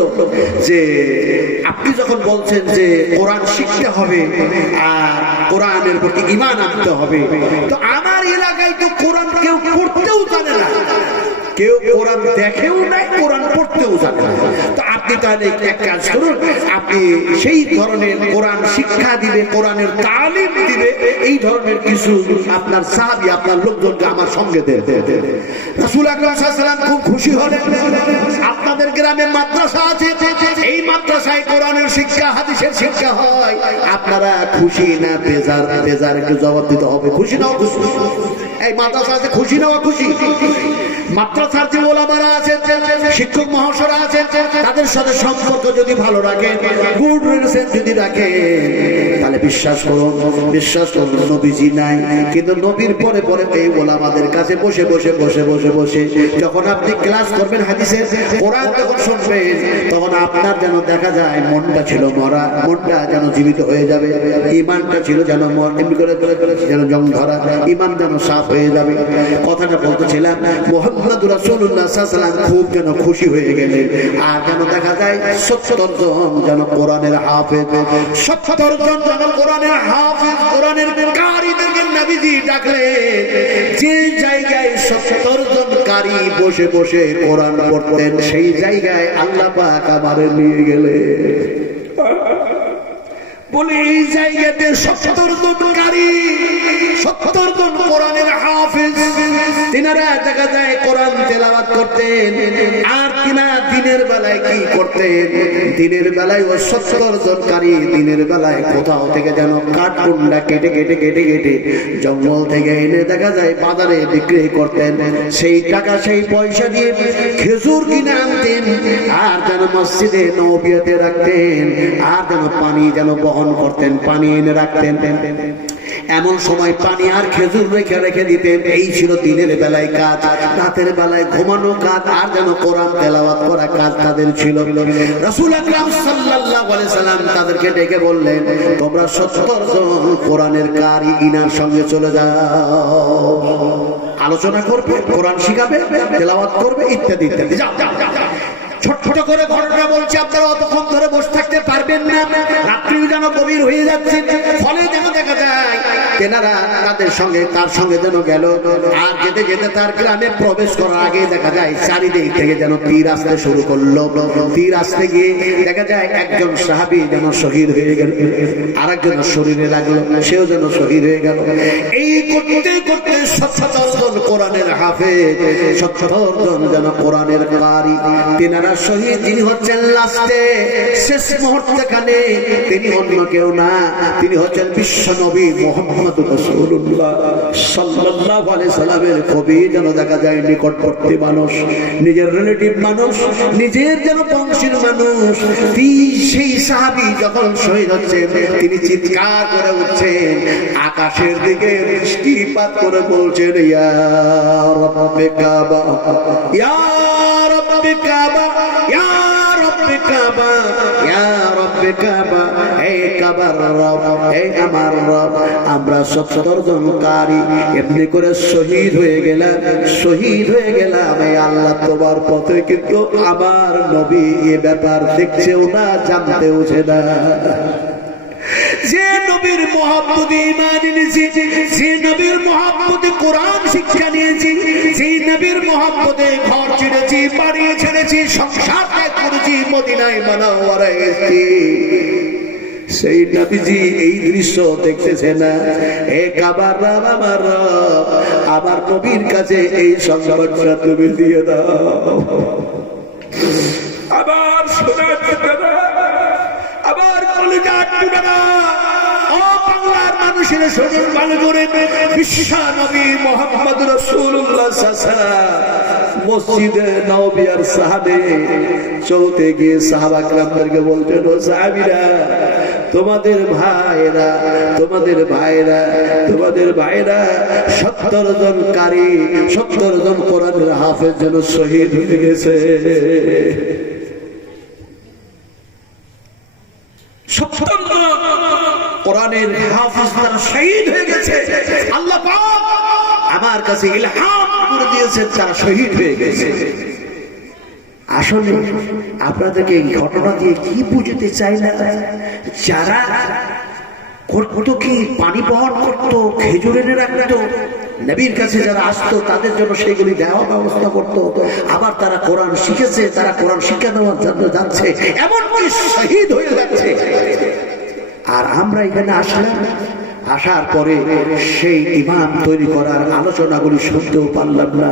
যে আপনি যখন বলছেন যে কোরআন শিখতে হবে আর কোরআনের প্রতি ঈমান আনতে হবে, তো আমার এলাকায় তো কোরআন কেউ পড়তেও জানে না, কেউ কোরআন দেখেও নাই, কোরআন পড়তেও জানে না। তো আপনি তাহলে এক কাজ করুন, আপনি সেই ধরনের কোরআন শিক্ষা দিবে, কোরআনের তালিম দিবে, এই ধরনের কিছু আপনার সাহাবী আপনার লোকজনকে আমার সঙ্গে দেন। রাসূল আকরাম সাল্লাল্লাহু আলাইহি ওয়াসাল্লাম খুব খুশি হলেন। আপনাদের গ্রামে মাদ্রাসা আছে, এই মাদ্রাসায় কোরআনের শিক্ষা হাদিসের শিক্ষা হয়, আপনারা খুশি না বেজার? বেজার একটু জবাব দিতে হবে। খুশি নাও খুশি? এই মাদ্রাসা আছে, খুশি নাও খুশি? মাদ্রাসার যে ওলামারা আছেন, শিক্ষক মহাশয়রা আছেন, তাদের সাথে সম্পর্ক যদি ভালো রাখেন, গুড রিলেশন যদি রাখেন, তাহলে বিশ্বাস করুন নবীজি নাই, কিন্তু নবীর পরে পরে এই ওলামাদের কাছে বসে বসে বসে বসে বসে যখন আপনি ক্লাস করবেন হাদিসের, কোরআন যখন শুনবেন, তখন আপনার যেন দেখা যায় মনটা ছিল মরা, মনটা যেন জীবিত হয়ে যাবে, ঈমানটা ছিল যেন এমনি করে যেন জং ধরা, ঈমান যেন সাফ হয়ে যাবে। কথাটা বলতেছিলাম, মুহাম্মদুর রাসূলুল্লাহ সাল্লাল্লাহু আলাইহি ওয়াসাল্লাম খুব যেন খুশি হয়ে গেলেন। আর যেন দেখা যায় ৭০ জন যেন কোরআনের হাফেজ, ৭০ জন যেন কোরআনের হাফেজ, কোরআনের কারীদেরকে নবীজি ডাকলেন। যে জায়গায় ৭০ জন কারী বসে বসে কোরআন পড়তেন, সেই জায়গায় আল্লাহ পাক আমারে নিয়ে গেলেন। বলে এই জায়গাতে ৭০ জন কারী, ৭০ জন কোরআনের হাফেজ, তিনারা দেখা যায় কোরআন তেলাওয়াত করতেন। আর তিনা দিনের বেলায় কি করতেন? দিনের বেলায় ও ৭০ জন কারী দিনের বেলায় কোথাও থেকে যেন কাঠকুন্ডা কেটে কেটে কেটে কেটে জঙ্গল থেকে এনে দেখা যায় বাজারে বিক্রি করতেন। সেই টাকা সেই পয়সা দিয়ে খেজুর কিনে আনতেন, আর যেন মসজিদে নববিয়াতে রাখতেন, আর যেন পানি যেন বহন করতেন, পানি এনে রাখতেন। এমন সময় পানি আর খেজুর রেখে রেখে দিতেন। এই ছিল দিনের বেলায় কাজ। রাতের বেলায় ঘুমানো কাজ, আর যেন কোরআন তেলাওয়াত করা কাজ তাদের ছিল। রাসূল আকরাম সাল্লাল্লাহু আলাইহি সাল্লাম তাদেরকে ডেকে বললেন, তোমরা ৭০ জন কোরআনের কারী ইনার সঙ্গে চলে যাও, আলোচনা করবে, কোরআন শিখাবে, তেলাওয়াত করবে, ইত্যাদি ইত্যাদি। যাও যাও যাও। ছোট ছোট করে ঘটনা বলছি, আপনারা অতক্ষণ ধরে বসে থাকতে পারবেন না, রাত্রি যেন গভীর হয়ে যাচ্ছে। ফলে যেন দেখা যায় তেনারা তাদের সঙ্গে তার সঙ্গে যেন গেল, আর যেতে যেতে তার গ্রামে প্রবেশ করার আগে দেখা যায় চারিদিক থেকে যেন তীর আসতে শুরু করলো। তীর আসতে গিয়ে দেখা যায় একজন সাহাবী যেন শহীদ হয়ে গেল, আরেকজন শরীরে লাগলো, সেও যেন শহীদ হয়ে গেল। এই করতে করতে ৭০ জন কোরআনের হাফেজ, ৭০ জন যেন কোরআনের কারী, তেনারা শহীদ। যিনি হচ্ছেন লাস্টে শেষ মুহূর্তখানে, তিনি অন্য কেউ না, তিনি হচ্ছেন বিশ্ব নবী মুহাম্মদুর রাসূলুল্লাহ সাল্লাল্লাহু আলাইহি সাল্লামের কবি। যেন দেখা যায় নিকটবর্তী মানুষ, নিজের রিলেটিভ মানুষ, নিজের যেন বংশের মানুষ। সেই সাহাবী যখন শহীদ হচ্ছেন, তিনি চিৎকার করে উঠছেন, আকাশের দিকে দৃষ্টিপাত করে বলছেন, ইয়া রাব্বে কাবা, ইয়া রাব্বে কাবা, ইয়া রাব্বে কাবা, ইয়া রাব্বে কাবা, হে কাবার রব, হে আমার রব, আমরা ৭০ জন কারী এমনি করে শহীদ হয়ে গেলাম, শহীদ হয়ে গেলাম এই আল্লাহ তোমার পথে। কিন্তু আমার নবী এ ব্যাপার দেখছেও না, জানতেওছে না। যে নবীর মহব্বতে ঈমান এনেছি, যে নবীর মহব্বতে কোরআন শিক্ষা নিয়েছি, যে নবীর মহব্বতে ঘর ছেড়েছি, বাড়ি ছেড়েছি, সংসার ত্যাগ করেছি, মদিনায় মুনাওয়ারায় এসেছি, সেই নবীজি এই দৃশ্য দেখতেছে না। হে কাবার রব আমার রব, আমার নবীর কাছে এই সংবাদটা তুমি দিয়ে দাও। আবার শোনা যাবে না, আবার কলিজা দিবে না। ও বাংলার মানুষের শরীর ভালো করে বিশ্ব নবী মুহাম্মদ রাসূলুল্লাহ মসজিদে নববীর সাহাবে চলতে গিয়ে সাহাবা کرامদেরকে বলতেন, ও সাহাবীরা, তোমাদের ভাইরা 70 জন কারি, 70 জন কোরআনের হাফেজ যেন শহীদ হয়ে গেছে। 70 জন কোরআনের হাফেজ তারা শহীদ হয়ে গেছে। আল্লাহ পাক আমার কাছে ইলহাম করে দিয়েছেন, তারা শহীদ হয়ে গেছে। আসলে আপনাদেরকে এই ঘটনা দিয়ে কি বুঝতে চাই না, যারা করতো কি পানি বহন করতো, খেজুর এনে রাখতো, নবীর কাছে যারা আসতো তাদের জন্য সেগুলি দেওয়ার ব্যবস্থা করতো। আবার তারা কোরআন শিখেছে, তারা কোরআন শিক্ষা দেওয়ার জন্য যাচ্ছে, এমনকি শহীদ হয়ে যাচ্ছে। আর আমরা এখানে আসলাম, আসার পরে সেই ইমাম তৈরি করার আলোচনাগুলি শুনতেও পারলাম না,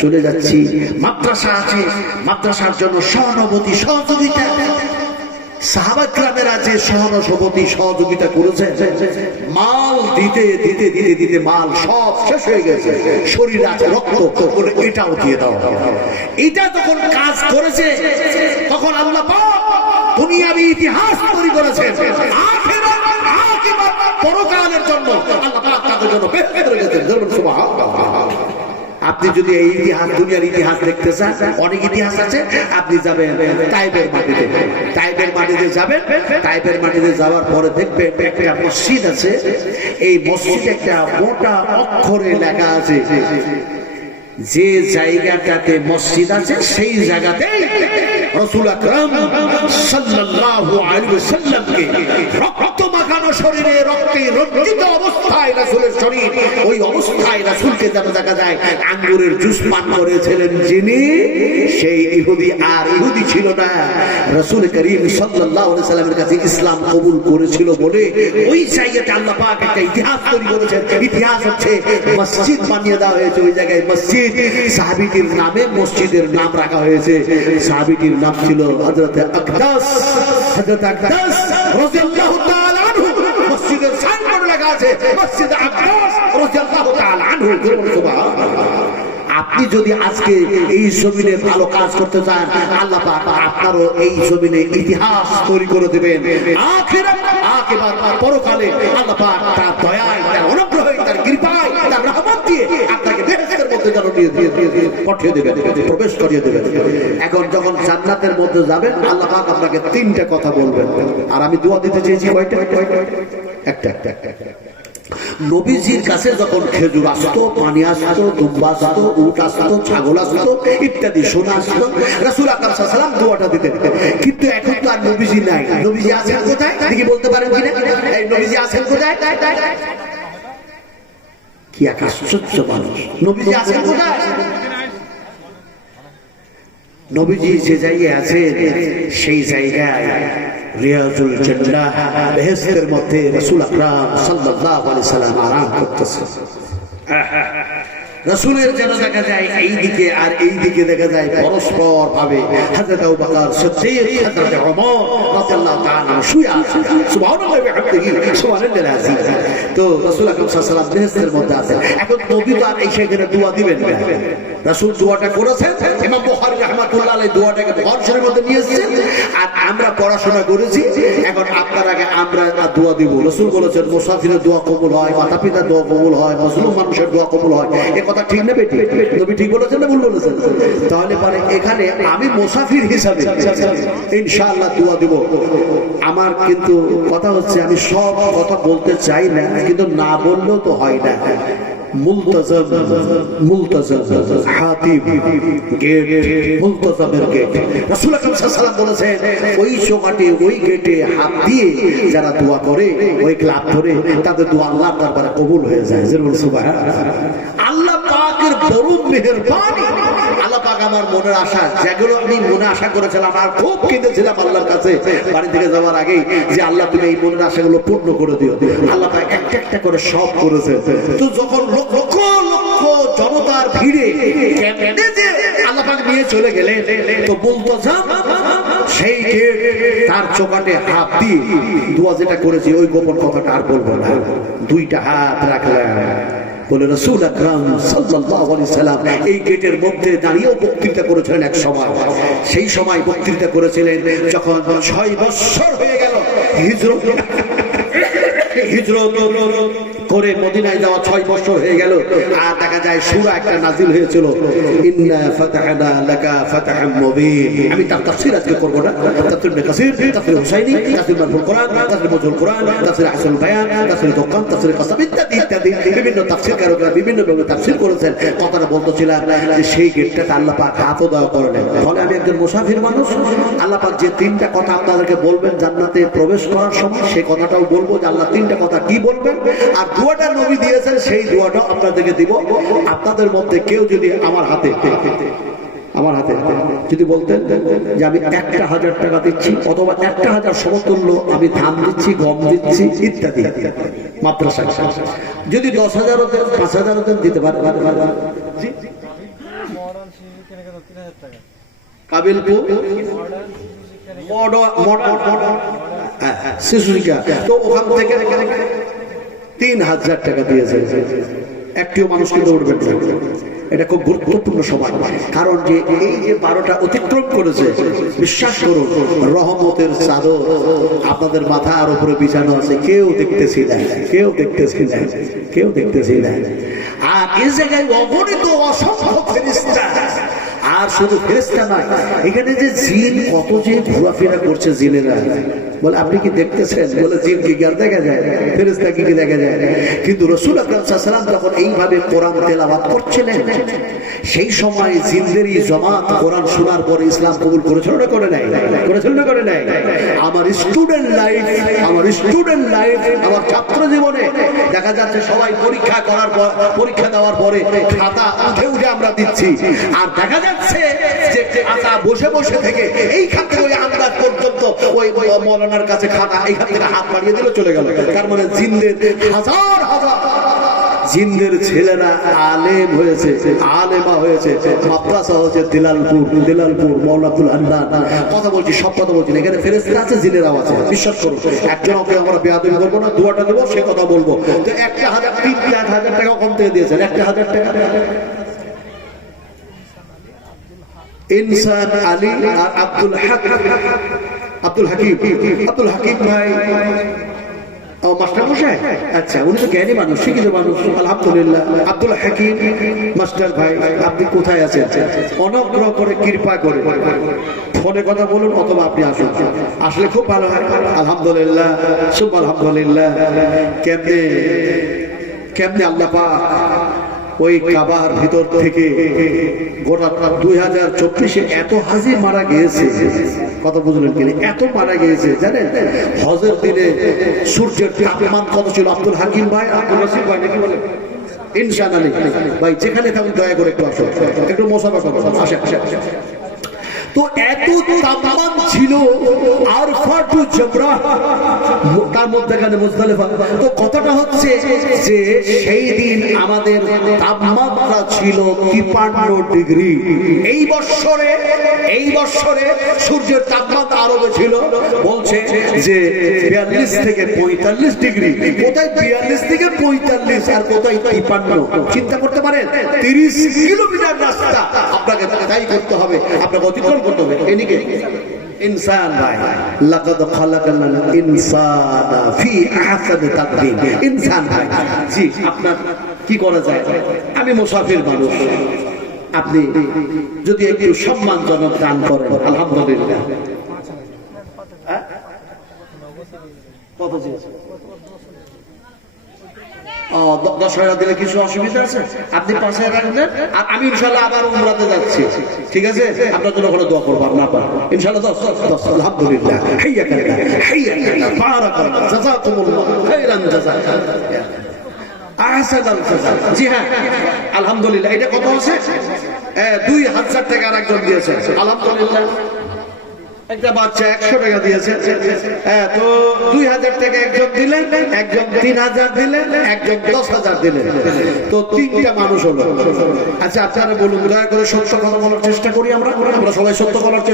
চলে যাচ্ছি। মাদ্রাসা আছে, মাদ্রাসার জন্য সহানুভূতি সহযোগিতা, সাহাবা کرامেরা যে সহানুভূতি সহযোগিতা করেছে, মাল দিতে দিতে দিতে দিতে মাল সব শেষ হয়ে গেছে, শরীর আছে রক্ত, বলে এটাও দিয়ে দাও। এটা যখন কাজ করেছে তখন আল্লাহ পাক দুনিয়াবি ইতিহাস তৈরি করেছেন। পরকালের জন্য আল্লাহ পাক তাদের জন্য বেহেশত রেখেছেন। সুবহানাল্লাহ। আপনি যদি এই ইতিহাস, দুনিয়ার ইতিহাস দেখতে চান, অনেক ইতিহাস আছে। আপনি যাবেন তাইফের মাটিতে, তাইফের মাটিতে যাবেন, তাইফের মাটিতে যাওয়ার পরে দেখবেন একটা মসজিদ আছে। এই মসজিদে একটা মোটা অক্ষরে লেখা আছে, যে জায়গাটাতে মসজিদ আছে সেই জায়গাতে রাসূল আকরাম সাল্লাল্লাহু আলাইহি ওয়াসাল্লামকে রক্ত মাখানো শরীরে, রক্তে রঞ্জিত অবস্থায় রাসূলের শরীর, ওই অবস্থায় রাসূলকে যেন দেখা যায় আঙ্গুরের জুস পান করেছিলেন যিনি, সেই ইহুদি আর ইহুদি ছিল না, রাসূল করিম সাল্লাল্লাহু আলাইহি ওয়াসাল্লামের কাছে ইসলাম কবুল করেছিল বলে ওই জায়গাতে আল্লাহ পাক একটা ইতিহাস তৈরি করেছেন। ইতিহাস হচ্ছে মসজিদ বানিয়ে দেওয়া হয়েছে ওই জায়গায়, মসজিদ। সাহাবীটির নামে মসজিদের নাম রাখা হয়েছে। সাহাবীটির নাম ছিল হযরত আকদাস, হযরত আকদাস রাদিয়াল্লাহু তাআলা আনহু। মসজিদের সাইনবোর্ড লেখা আছে মসজিদ আকদাস রাদিয়াল্লাহু তাআলা আনহু। সুবহানাল্লাহ। আপনি যদি আজকে এই জমিনে ভালো কাজ করতে চান, আল্লাহ পাক আপনারও এই জমিনে ইতিহাস তৈরি করে দেবেন। আখিরাত, আকিবাত, পরকালে আল্লাহ পাক তার দয়ায়, তার অনুগ্রহে, তার কৃপায়, তার রহমত দিয়ে আপনাকে বেহেশতের মধ্যে যেন পাঠিয়ে দেবেন, প্রবেশ করিয়ে দেবেন। এখন যখন জান্নাতের মধ্যে যাবেন, আল্লাহ পাক আপনাকে 3টা কথা বলবেন। আর আমি দোয়া দিতে চেয়েছি কয়টা? একটা। নবীজির কাছে যখন খেজুর আসতো, পানি আসতো, দুম্বা আসতো, উট আসতো, ছাগল আসতো, ইত্যাদি সোনা আসতো, রাসূল আকরাম সাল্লাল্লাহু আলাইহি ওয়াসাল্লাম দোয়াটা দিতেন। কিন্তু এখন তো আর নবীজি নাই। নবীজি আছেন কোথায়? দেখি বলতে পারেন কিনা? এই নবীজি আছেন কোথায়? কি এক আশ্চর্য মানুষ! নবীজি আছেন কোথায়? নবীজি যে জায়গায় আছেন সেই জায়গায় রিয়াজুল জান্নাহ, বেহেশতের মধ্যে রাসূল আকরাম সাল্লাল্লাহু আলাইহি সাল্লাম আরাম করতেছেন। রাসূলের যেন দেখা যায় এই দিকে আর এই দিকে দেখা যায় পরস্পর ভাবে হযরত আবু বকর সিদ্দিক, হযরত ওমর রাদিয়াল্লাহু তাআলা শুয়ে আছেন। সুবহানাল্লাহি ওয়া বিহামদিহি, সুবহানাল্লাহিল আযীম। তো রাসূল আকরাম সাল্লাল্লাহু আলাইহি সাল্লাম বেহেশতের মধ্যে আছেন। এখন নবী তো আর এই সেখানে দোয়া দিবেন না। রাসূল দোয়াটা করেছেন, ইমাম বুখারী রাহমাতুল্লাহ আলাইহি দোয়াটাকে বুখারী শরীফের মধ্যে নিয়ে এসেছেন। আর আমরা পড়াশোনা করেছি, এখন আপনার আগে আমরা দোয়া দিব। রাসূল বলেছেন মুসাফিরের দোয়া কবুল হয়, মাতা পিতার দোয়া কবুল হয়, মুসলিম মানুষের দোয়া কবুল হয়। কথা ঠিক না বেটি? নবী ঠিক বলেছেন না ভুল বলেছেন? তাহলে পরে এখানে আমি মুসাফির হিসাবে ইনশাআল্লাহ দোয়া দেব। আমার কিন্তু কথা হচ্ছে, আমি সব কথা বলতে চাই না, কিন্তু না বললেও তো হয় না। মুলতাজাম, মুলতাজাম হাতিব গেট, মুলতাজামের গেট। রাসূল আকরাম সাল্লাল্লাহু আলাইহি ওয়াসাল্লাম বলেছেন ওই চৌকাঠে, ওই গেটে হাত দিয়ে যারা দোয়া করে, ওই ক্লাব ধরে, তাদের দোয়া আল্লাহর দরবারে কবুল হয়ে যায়। সুবহানাল্লাহ। আল্লাহ পাকের বড় মেহেরবানি, আল্লাহ পাক আমার মনের আশা, যেগুলো আমি মনে আশা করেছিলাম আর খুব কেঁদেছিলাম আল্লাহর কাছে বাড়ি থেকে যাওয়ার আগেই, যে আল্লাহ তুমি এই মনের আশাগুলো পূর্ণ করে দিও। আল্লাহ পাক একটা একটা করে সব করেছে। তো যখন লক্ষ লক্ষ জনতার ভিড়ে আল্লাহ পাক নিয়ে চলে গেলেন, তো বলতো সেই গেট তার চোকাটে হাত দিয়ে দোয়া যেটা করেছি ওই গোপন কথাটা আর বলবো না। দুইটা হাত রাখলাম, বলে রাসূল আকরাম সাল্লাল্লাহু আলাইহি সাল্লাম এই গেটের মধ্যে দাঁড়িয়েও বক্তৃতা করেছিলেন এক সময়। সেই সময় বক্তৃতা করেছিলেন যখন 6 বছর হয়ে গেল হিজরত করে মদিনায় যাওয়া 6 বছর হয়ে গেল। আর দেখা যায় সূরা একটা নাজিল হয়েছিল, ইন্না ফাতাহনা লাকা ফাতাহাম মুবিন। আমি তার তাফসীর আজকে করব না, তাফসীর ইবনে কাসির, তাফসীর হুসাইনি, তাফসীর মারফুল কোরআন, তাফসীর মুজহুল কোরআন, তাফসীর হাসানুল বায়ান, তাফসীর দোকান, তাফসীর কাসাব ইত্যাদি ইত্যাদি বিভিন্ন তাফসীরকাররা বিভিন্ন ভাবে তাফসীর করেছেন। কথাটা বলতেছিলাম যে সেই গেটটাতে আল্লাহ পাক হাতও দেওয়া করলেন। ফলে আমি একজন মুসাফির মানুষ, আল্লাহ পাক যে 3টা কথা আপনাদেরকে বলবেন জান্নাতে প্রবেশ করার সময়, সেই কথাটাও বলবো যে আল্লাহ 3টা কথা কি বলবেন। আর দোয়াটা নবী দিয়েছেন, সেই দোয়াটাও আপনাদেরকে দিব। আপনাদের মধ্যে কেউ যদি আমার হাতে যদি বলতেন যে আমি 1000 টাকা দিচ্ছি, অথবা 1000 সমতুল্য আমি ধান দিচ্ছি, গম দিচ্ছি ইত্যাদি মাদ্রাসায়, যদি 10,000 দেন 5,000 দেন দিতে পারেন। কাবিলপুর শিশু শিক্ষা, তো ওখান থেকে 3000 টাকা দিয়েছে। একটিও মানুষ কিন্তু উঠবেন না। এটা খুব গুরুত্বপূর্ণ সময়, কারণ যে এই যে 12টা অতিক্রম করেছে, বিশ্বাস করুন রহমতের চাদর আপনাদের মাথার উপরে বিছানো আছে। কেউ দেখতেছি না, কেউ দেখতেছি না, কেউ দেখতেছি না। আর এই জায়গায় অগণিত অসংখ্য ফেরেশতা। আর শুধু ফেরেশতা নয়, এখানে যে জিন কত যে ঘোরাফেরা করছে জিনেরা, বলে আপনি কি দেখতেছেন? বলে জিন কি আর দেখা যায়, ফেরেশতা কি দেখা যায়? কিন্তু রাসূল আকরাম সাল্লাল্লাহু আলাইহি ওয়াসাল্লাম যখন এইভাবে কোরআন তেলাওয়াত করছিলেন, সেই সময় জিনদেরই জামাত কোরআন শোনার পরে ইসলাম কবুল করেছিল না করে নাই? করেছিল না করে নাই? আমার স্টুডেন্ট লাইফ, আমার ছাত্র জীবনে দেখা যাচ্ছে সবাই পরীক্ষা করার পর, পরীক্ষা দেওয়ার পরে খাতা উঠে উঠে আমরা দিচ্ছি, আর দেখা যাচ্ছে যে খাতা বসে বসে থেকে এইখান থেকে ওই আন্দাজ পর্যন্ত ওই মৌলানার কাছে খাতা এইখান থেকে হাত বাড়িয়ে দিল চলে গেল। তার মানে জিনদের হাজার হাজার জিনদের ছেলেরা আলেম হয়েছে, আলেমা হয়েছে, মাদ্রাসা হয়েছে দিলালপুর মৌলাতুল হান্নান। কথা বলছি, সব কথা বলছি না, এখানে ফেরেশতা আছে, জিনেরাও আছে। বিশ্বাস করুন, একজন ওকে আমরা বেয়াদবি করবো না, দোয়াটা দেবো, সে কথা বলবো। তো 1,000 টাকা কম থেকে দিয়েছেন, 1,000 টাকা ইনসান আলী আর আব্দুল হাকিম ভাই মাস্টার মশাই। আচ্ছা, উনি তো জ্ঞানী মানুষ, শিক্ষিত মানুষ, আলহামদুলিল্লাহ। আব্দুল হাকিম মাস্টার ভাই, আপনি কোথায় আছেন? অনুগ্রহ করে কৃপা করে ফোনে কথা বলুন, অথবা আপনি আসুন, আসলে খুব ভালো হয়। আলহামদুলিল্লাহ, আলহামদুলিল্লাহ। কেমনে আল্লাহ পাক ওই কাবার ভিতর থেকে গোটা 2024-এ এত হাজি মারা গিয়েছে। কথা বুঝলেন কিনা? এত মারা গিয়েছে জানেন? হজের দিনে সূর্যের তাপমান কত ছিল? আব্দুল হাকিম ভাই, আব্দুল রশিদ ভাই নাকি বলে ইনশাআল্লাহ ভাই, যেখানে থাকুন দয়া করে একটু আসো, একটু মোসাফা করো, আসে। তো এত তাপমান ছিল, আরফা টু জামরা, তার মধ্যখানে মুজদালিফা। তো কথাটা হচ্ছে যে সেই দিন আমাদের তাপমাত্রা ছিল 53 ডিগ্রি। এই বৎসরে সূর্যের তাপমাত্রা আরবে ছিল বলছে যে 42 থেকে 45 ডিগ্রি। কোথায় 42 থেকে 45 আর কোথায় 53? চিন্তা করতে পারেন, 30 কিলোমিটার রাস্তা আপনাকে তাই করতে হবে, আপনাকে অতিক্রম করতে হবে। এদিকে ইনসান ভাই, লাকাদ খালাকাল ইনসানা ফি আহসানি তাকওয়িম। ইনসান ভাই, জি আপনার কি করা যায়? আমি মুসাফির মানুষ, আপনি যদি একটু সম্মানজনক দান করেন, আলহামদুলিল্লাহ। কত দিয়েছে? 10,000 দিলে কিছু অসুবিধা আছে? আপনি 5,000 রাখবেন, আর আমি ইনশাআল্লাহ আবার উমরাতে যাচ্ছি, ঠিক আছে? আপনার জন্য কোনো দোয়া করব, না পার ইনশাআল্লাহ 10 আলহামদুলিল্লাহ। হাইয়াকাল্লাহ বারাকাল্লাহ, জাযাকুমুল্লাহ খাইরান জাযা, আহসানাল জাযা। জি হ্যাঁ, আলহামদুলিল্লাহ। এটা কত আছে? 2000 টাকা আর একজন দিয়েছে, আলহামদুলিল্লাহ। একটা বাচ্চা 100 টাকা দিয়েছে, তো 2000 টাকা একজন দিলেন, একজন 3000 দিলেন, একজন 10,000 দিলেন, তো 3টা মানুষ হলো। আচ্ছা আপনারা বলুন, দয়া করে সত্য কথা বলার চেষ্টা করি। আমরা সবাই সত্য বলার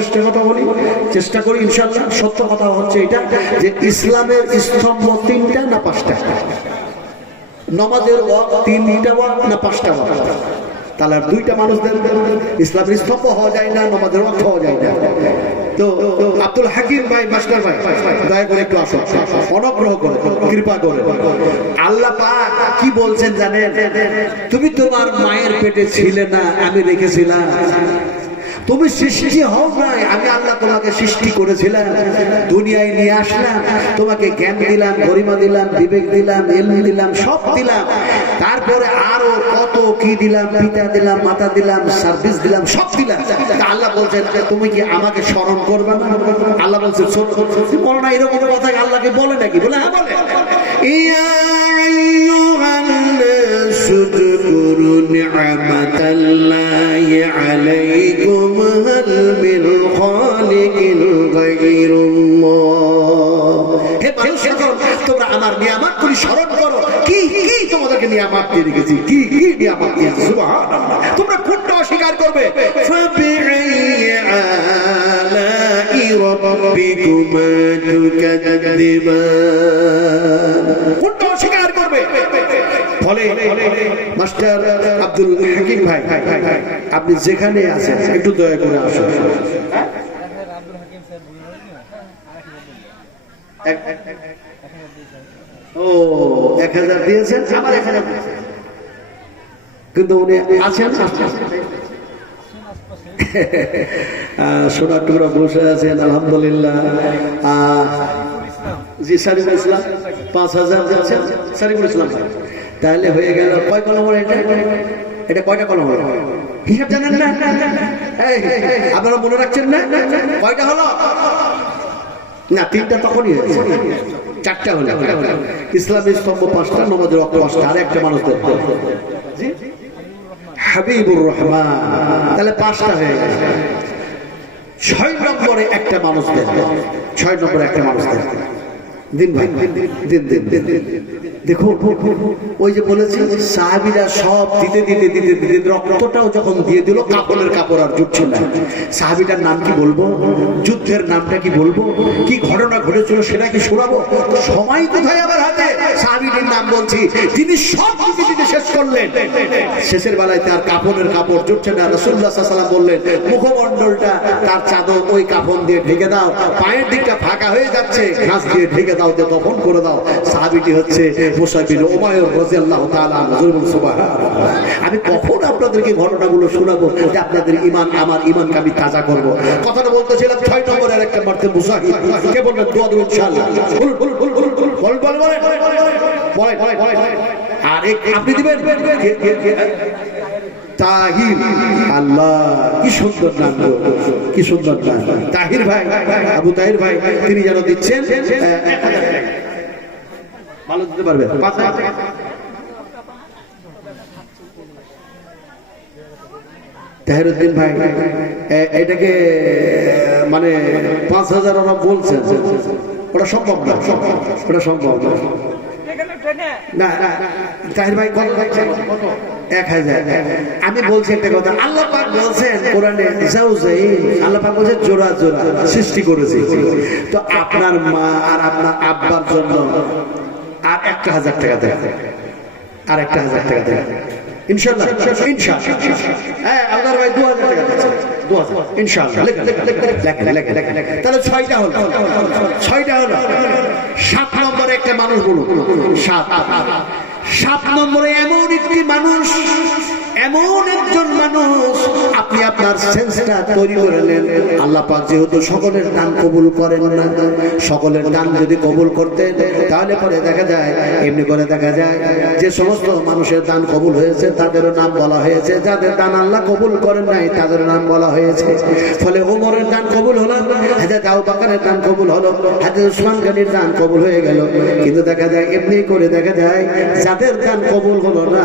চেষ্টা করি ইনশাআল্লাহ। সত্য কথা হচ্ছে এটা যে ইসলামের স্তম্ভ 3টা না 5টা, নামাজের ওয়াক্ত 3টা ওয়াক্ত না 5টা ওয়াক্ত? তাহলে আর 2টা মানুষদের ইসলামের স্তম্ভ হওয়া যায় না, নামাজের ওয়াক্ত হওয়া যায় না। তো আব্দুল হাকিম ভাই, মাস্টার ভাই, দয়া করে একটু আসো, অনুগ্রহ করে, কৃপা করে। আল্লাহ পাক কি বলছেন জানেন? তুমি তোমার মায়ের পেটে ছিলে না, আমি রেখেছিলাম। তুমি সৃষ্টি হও নাই, আমি আল্লাহ তোমাকে সৃষ্টি করেছিলাম, দুনিয়ায় নিয়ে আসলাম, তোমাকে জ্ঞান দিলাম, গরিমা দিলাম, বিবেক দিলাম, ইলম দিলাম, সব দিলাম। তারপরে আরো কত কি দিলাম, পিতা দিলাম, মাতা দিলাম, সার্ভিস দিলাম, সব দিলাম। আল্লাহ বলছেন তুমি কি আমাকে স্মরণ করবে না? আল্লাহ বলছেন বলো না, এরকম কথা আল্লাহকে বলে নাকি? বলে হ্যাঁ বলে। اذكروا نعمة الله عليكم هل من خالق غير الله। হে মানুষ, তোমরা আমার নিয়ামতগুলি স্মরণ করো। কি কি তোমাদেরকে নিয়ামত দিয়ে রেখেছি, কি কি নিয়ামত দিয়েছি, সুবহানাল্লাহ। তোমরা কোনটা অস্বীকার করবে? فبأي آلاء ربكما تكذبان। কোনটা অস্বীকার করবে? ফলে মাস্টার আব্দুল হাকিম ভাই, আপনি যেখানে আছেন একটু দয়া করে আসুন। ও 1000 দিয়েছেন, আমার 1000 কিন্তু উনি আছেন, সোনার টুকরা বসে আছেন, আলহামদুলিল্লাহ। জি সারিফুল ইসলাম 5000 দিচ্ছেন, সারিফুল ইসলাম। তাহলে হয়ে গেল কয় কলম হলো এটা? এটা কয়টা কলম হলো? হিসাব জানেন না? আপনারা মনে রাখছেন না? কয়টা হলো? না 3টা তখনই হয়েছে, 4টা হলো। ইসলামের স্তম্ভ 5টা, নামাজের ওয়াক্ত 5টা, আর একটা মানুষ হাবিবুর রহমান, তাহলে 5টা হয়ে গেল। 6 নম্বরে একটা মানুষ দেন, 6 নম্বরে একটা মানুষ দেন, দিন ভাই, দিন দিন দিন। দেখো ওই যে বলেছি সাহাবীরা সব দিতে দিতে দিতে দিতে রক্তটাও যখন দিয়ে দিল, কাপড়ের কাপড় আর জুটছিল না। সাহাবীটার নাম কি বলবো, যুদ্ধের নামটা কি বলবো, কি ঘটনা ঘটেছিল সেটা কি শোনাবো? সময় কোথায় আমার হাতে? সাহাবীটির নাম বলছি, তিনি সব দিতে দিতে শেষ করলেন। শেষের বেলায় তার কাপড়ের কাপড় জুটছে না। রাসূলুল্লাহ সাল্লাল্লাহু আলাইহি ওয়াসাল্লাম বললেন, মুখমণ্ডলটা তার চাদর ওই কাফন দিয়ে ঢেকে দাও, পায়ের দিকটা ফাঁকা হয়ে যাচ্ছে, ঘাস দিয়ে ঢেকে দাও, দিয়ে দফন করে দাও। সাহাবীটি হচ্ছে মুসআব বিন উমাইর রাদিয়াল্লাহু তাআলা আনহু। সুবহানাল্লাহ। আমি কখন আপনাদেরকে ঘটনাগুলো শোনাবো যে আপনাদের ঈমান, আমার ঈমানকে আমি তাজা করব। কথাটা বলতেছিলাম 6 নম্বরের একটা মারতে মুসাহিদ কে বলবেন? দোয়া দেব ইনশাআল্লাহ। বল আর আপনি দিবেন তাহির। আল্লাহ কি সুন্দর নাম, কি সুন্দর নাম, তাহির ভাই, আবু তাহির ভাই। তিনি যেন দিচ্ছেন, ভালো দিতে পারবে। তাহিরউদ্দিন ভাই, এটাকে মানে 5000 ওরা বলছেন, ওটা সম্ভব না, ওটা সম্ভব না। না তাহির ভাই কত? 1000। আমি বলছি একটা কথা, আল্লাহ পাক বলছেন কোরআনে, আল্লাহ পাক বলছেন জোড়া জোড়া সৃষ্টি করেছি। তো আপনার মা আর আপনার আব্বার জন্য আর 1000 টাকা দেন, আর 1000 টাকা দেন ইনশাআল্লাহ। হ্যাঁ আপনার ভাই 2000 টাকা দিচ্ছে, 2000 ইনশাআল্লাহ। তাহলে 6টা হলো, 6টা হলো। 7 নম্বরে একটা মানুষ বলুন, 7 নম্বরে এমন একটি মানুষ, এমন একজন মানুষ, আপনি আপনার সেন্সটা তৈরি করে নেন। আল্লাহ পাক যেহেতু সকলের দান কবুল করেন না, সকলের দান যদি কবুল করতেন তাহলে পরে দেখা যায়, এমনি করে দেখা যায় যে সমস্ত মানুষের দান কবুল হয়েছে তাদেরও নাম বলা হয়েছে, যাদের দান আল্লাহ কবুল করেন নাই তাদের নাম বলা হয়েছে। ফলে ওমরের দান কবুল হলো, হযরত আবু বকরের দান কবুল হলো, হযরত উসমান গনির দান কবুল হয়ে গেল। কিন্তু দেখা যায় এমনি করে দেখা যায় যাদের দান কবুল হলো না,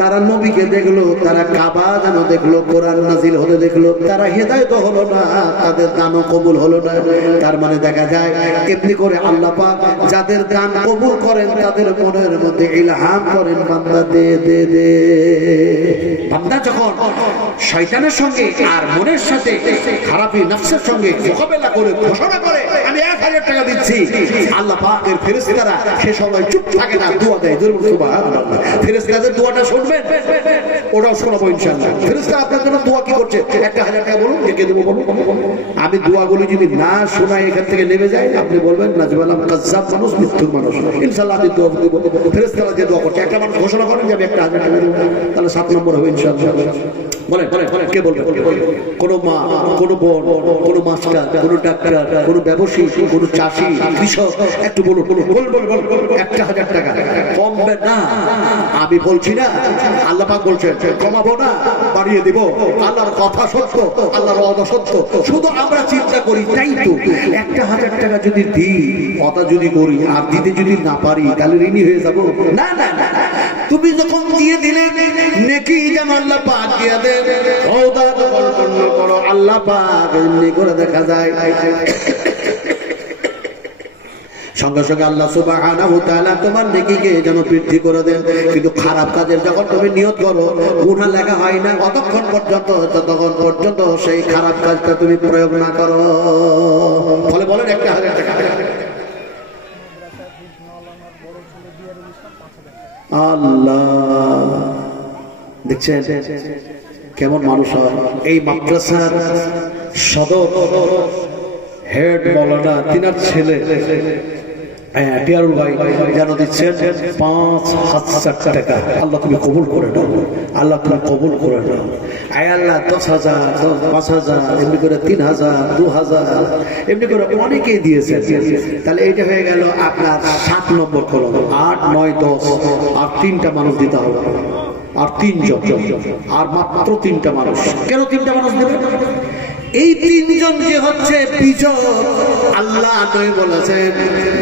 তারা নবীকে দেখলো, তারা কাবা যেন দেখলো, কোরআন নাজিল হতে দেখলো, তারা হেদায়েত হলো না, তাদের দানও কবুল হলো না। তার মানে দেখা যায় এমনি করে আল্লাহ পাক যাদের দান কবুল করেন তাদের মনের মধ্যে ইলহাম করেন, বান্দা দে দে দে। বান্দা যখন শয়তানের সঙ্গে আর মনের সাথে খারাপি নফসের সঙ্গে মোকাবেলা করে ঘোষণা করে আমি 1000 টাকা দিচ্ছি, আল্লাহ পাকের ফেরেশতারা সে সময় চুপ থাকে না, দোয়া দেয়। সুবহানাল্লাহ। ফেরেশতাদের দোয়াটা শুনবেন, ওটাও শোনাবো ইনশাআল্লাহ। ফেরেশতা আপনার জন্য দোয়া কি করছে 1000 টাকা বলুন, কে দেবো বলুন। আমি দোয়াগুলো যদি না শোনাই এখান থেকে নেমে যাই, আপনি বলবেন নাজবালাম কাজ্জাব মানুষ, মিথ্যুক মানুষ। ইনশাআল্লাহ আমি দোয়া দেব। ফেরেশতারা যে দোয়া করছে, একটা মানুষ ঘোষণা করেন যে আমি 1000 টাকা দেব, তাহলে 7 নম্বর হবে ইনশাআল্লাহ। বলেন কে বলবেন? কোনো মা, কোনো বোন, কোনো মাস্টার, কোনো ডাক্তার, কোনো ব্যবসায়ী, কোনো চাষি, কৃষক, একটু বলুন 1000 টাকা কমবে না। আমি বলছি না, আল্লাহ পাক বলছেন কমাবো না, বাড়িয়ে দিব। আল্লাহর কথা সত্য, আল্লাহর ওয়াদা সত্য, শুধু আমরা চিন্তা করি তাই তো। 1000 টাকা যদি দিই, কথা যদি করি আর দিতে যদি না পারি, তাহলে ঋণী হয়ে যাব। না না না, তুমি যখন দিয়ে দিলে নেকি যেন আল্লাহ পাক দিয়ে দেন, ওয়াদা যখন পূর্ণ করো আল্লাহ পাক এমনি করে দেখা যায় সঙ্গে সঙ্গে আল্লাহ সুবহানাহু ওয়া তাআলা তোমার নেকিকে যেন বৃদ্ধি করে দেন। কিন্তু খারাপ কাজের যখন তুমি নিয়ত করো, গুনাহ লেখা হয় না যতক্ষণ পর্যন্ত সেই খারাপ কাজটা তুমি প্রয়োগ না করো। ফলে বলেন 1000 টাকা। আল্লাহ দেখছেন কেমন মানুষ হয়। এই মাদ্রাসার সদর হেড মাওলানা, তিনার ছেলে টিয়ারুল ভাই যেন দিচ্ছেন 5000 টাকা। আল্লাহ তুমি কবুল করে দাও, আল্লাহ তুমি কবুল করে দাও। আয় আল্লাহ 10,000, 5,000, এমনি করে 3,000, 2,000, এমনি করে অনেকেই দিয়েছে। তাহলে এইটা হয়ে গেল আপনার 7 নম্বর কলম। 8, 9, 10 আর 3টা মানুষ দিতে হবে, আর 3 জন, আর মাত্র 3টা মানুষ। কেন 3টা মানুষ দেবে? এই 3 জন যে হচ্ছে বিজয়, আল্লাহ নয় বলেছেন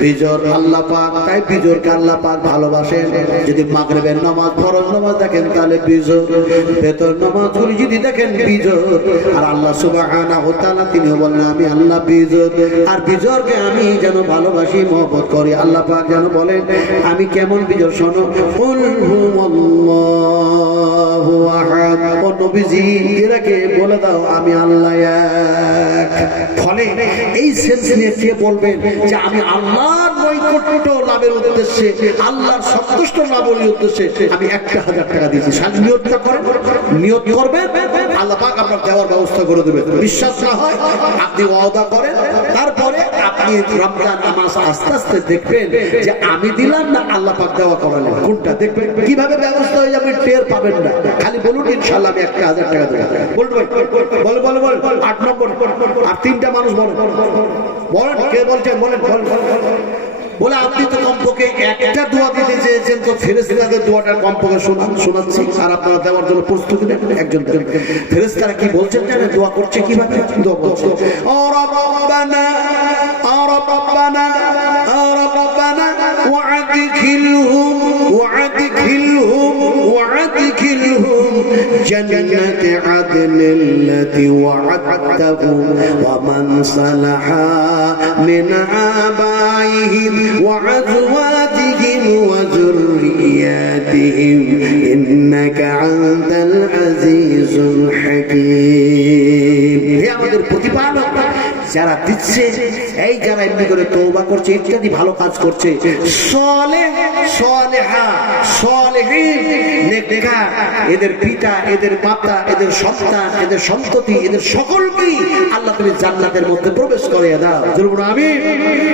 বিজয় আল্লাহ পাক, তাই বিজয়কে আল্লাহ পাক ভালোবাসেন। যদি মাগরিবের নামাজ, ফরজ নামাজ দেখেন তাহলে বিজয়, বেতর নামাজগুলি যদি দেখেন বিজয়। আর আল্লাহ সুবহানাহু ওয়া তাআলা তিনি বলেন আমি আল্লাহ বিজয়, আর বিজয়কে আমি যেন ভালোবাসি, মহব্বত করি। আল্লাহ পাক যেন বলেন আমি কেমন বিজয়, শোনো, কুল হুয়াল্লাহু আহাদ। ও নবীজি এরাকে বলে দাও আমি আল্লাহ এক। ফলে এই সেন্স নিয়ে কে বলবেন যে আমি আল্লাহর নৈকট্য লাভের উদ্দেশ্যে, আল্লাহর সন্তুষ্ট লাভের উদ্দেশ্যে আমি 1000 টাকা দিয়েছি। নিয়তটা করেন, নিয়ত করবেন, আল্লাহ পাক আপনার দেওয়ার ব্যবস্থা করে দেবে। বিশ্বাস না হয় আপনি ওয়াদা করেন, তারপরে আপনি রমজান নামাজ আস্তে আস্তে দেখবেন যে আমি দিলাম না আল্লাহ পাক দেওয়া করালেন, কোনটা দেখবেন কিভাবে ব্যবস্থা হয়ে যাবে টের পাবেন না। খালি বলুন ইনশাআল্লাহ আমি 1000 টাকা দেব। বলবেন বল 8 নম্বর আর 3টা মানুষ বলেন কে বলছেন, বলেন বলে আপনি তো কমপক্ষে একটা দোয়া দিতে চেয়েছেন, তো ফেরেশতাদের দোয়াটা কমপক্ষে শোনাচ্ছি আর আপনারা দেওয়ার জন্য প্রস্তুতি নেন। একজন ফেরেশতারা কি বলছেন জানেন? দোয়া করছে কিভাবে? দোয়া করছে ও রব্বানা ও রব্বানা ও রব্বানা ওয়াদখিলহুম জান্নাতি আদনিল্লাতি ওয়া'আদতাহুম ওয়া মান সালাহা মিন আবাইহিম ওয়া আযওয়াজিহিম ওয়া যুররিয়াতিহিম ইন্নাকা আনতাল আজিজুল হাকীম। হে আমাদের প্রতিপালক, যারা দিচ্ছে, এই যারা এমনি করে তওবা করছে, ইত্যাদি ভালো কাজ করছে, সালেহ সালেহা সালেহীন নেককার, এদের পিতা, এদের মাতা, এদের সন্তান, এদের সন্ততি, এদের সকলকেই আল্লাহ তুমি জান্নাতের মধ্যে প্রবেশ করিয়ে দাও। বলুন আমিন।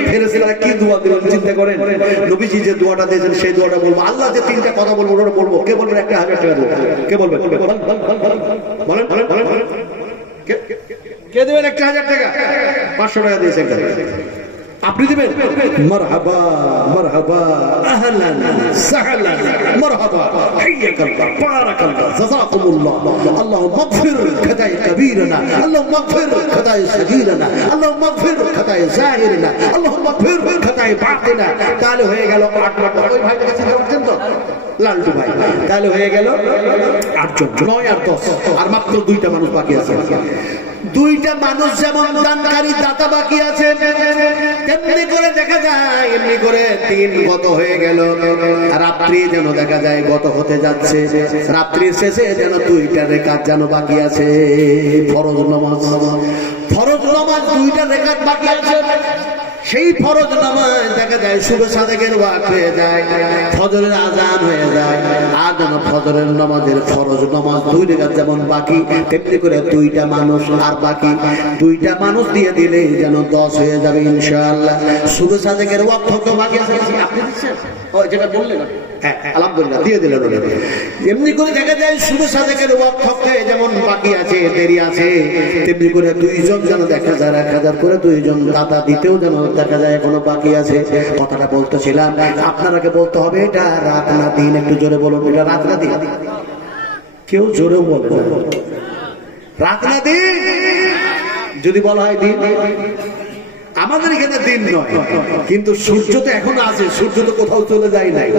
ফেরেশতারা কি দোয়া দিলেন চিন্তা করেন। নবীজি যে দোয়াটা দিয়েছেন সেই দোয়াটা বলবো। আল্লাহ যে 3টা কথা বলবো ওটা বলবো। কে বলবেন 1000 টাকা দেব? কে বলবেন? বলেন কে দেবেন 1000 টাকা? 500 টাকা দিয়েছেন, আপনি দিবেন? মারহাবা মারহাবা, আহলান সাহলান, মারহাবা, হাইয়াকাল্লাহ, বারাকাল্লাহ, জাযাকুমুল্লাহ। আল্লাহুম্মা ইগফির খাতায়ে কাবীরানা, আল্লাহুম্মা ইগফির খাতায়ে সগীরানা, আল্লাহুম্মা ইগফির খাতায়ে যাহিরানা, আল্লাহুম্মা ইগফির খাতায়ে বাতিনা। তাহলে হয়ে গেল 8 নম্বর। ওই ভাইটা চিন্তা করছেন তো, লালটু ভাই? তাহলে হয়ে গেল 8 জন, 9 আর 10, আর মাত্র 2টা মানুষ বাকি আছে। 2টা মানুষ যেমন দানকারী দাতা বাকি আছে, তেমনি করে দেখা যায় এমনি করে দিন গত হয়ে গেল, রাত্রি যেন দেখা যায় গত হতে যাচ্ছে। রাত্রির শেষে যেন 2টা রেকাত যেন বাকি আছে, ফরজ নামাজ। ফরজ নামাজ 2টা রেকাত বাকি আছে। সেই ফরজ নামাজ দেখা যায় সুবহ সাদেকের ওয়াক্ত হয়ে যায়, ফজরের আজান হয়ে যায়, আর যেন ফজরের নামাজের ফরজ নামাজ 2 রাকাত যেমন বাকি, তেমনি করে 2টা মানুষ আর বাকি। 2টা মানুষ দিয়ে দিলে যেন 10 হয়ে যাবে ইনশাআল্লাহ। সুবহ সাদেকের ওয়াক্ত তো বাকি আছে, আপনি দিচ্ছেন? ও যেটা বললেন, হ্যাঁ আলহামদুলিল্লাহ দিয়ে দিলেন। এমনি করে দেখা যায় সুবহ সাদেকের ওয়াক্ত যেমন বাকি আছে, দেরি আছে, তেমনি করে 2 জন যেন দেখা যায় 1000 করে 2 জন দাতা দিতেও যেন দেখা যায় এখনো বাকি আছে। কথাটা বলতেছিলাম, আপনারাকে বলতে হবে এটা রাত না দিন। একটু জোরে বলুন, এটা রাত না দিন? কেউ জোরেও বলে না, রাত না দিন। যদি বলা হয় দিন, আমাদের এখানে দিন নয়, কিন্তু সূর্য তো এখন আছে, সূর্য তো কোথাও চলে যায় নাই,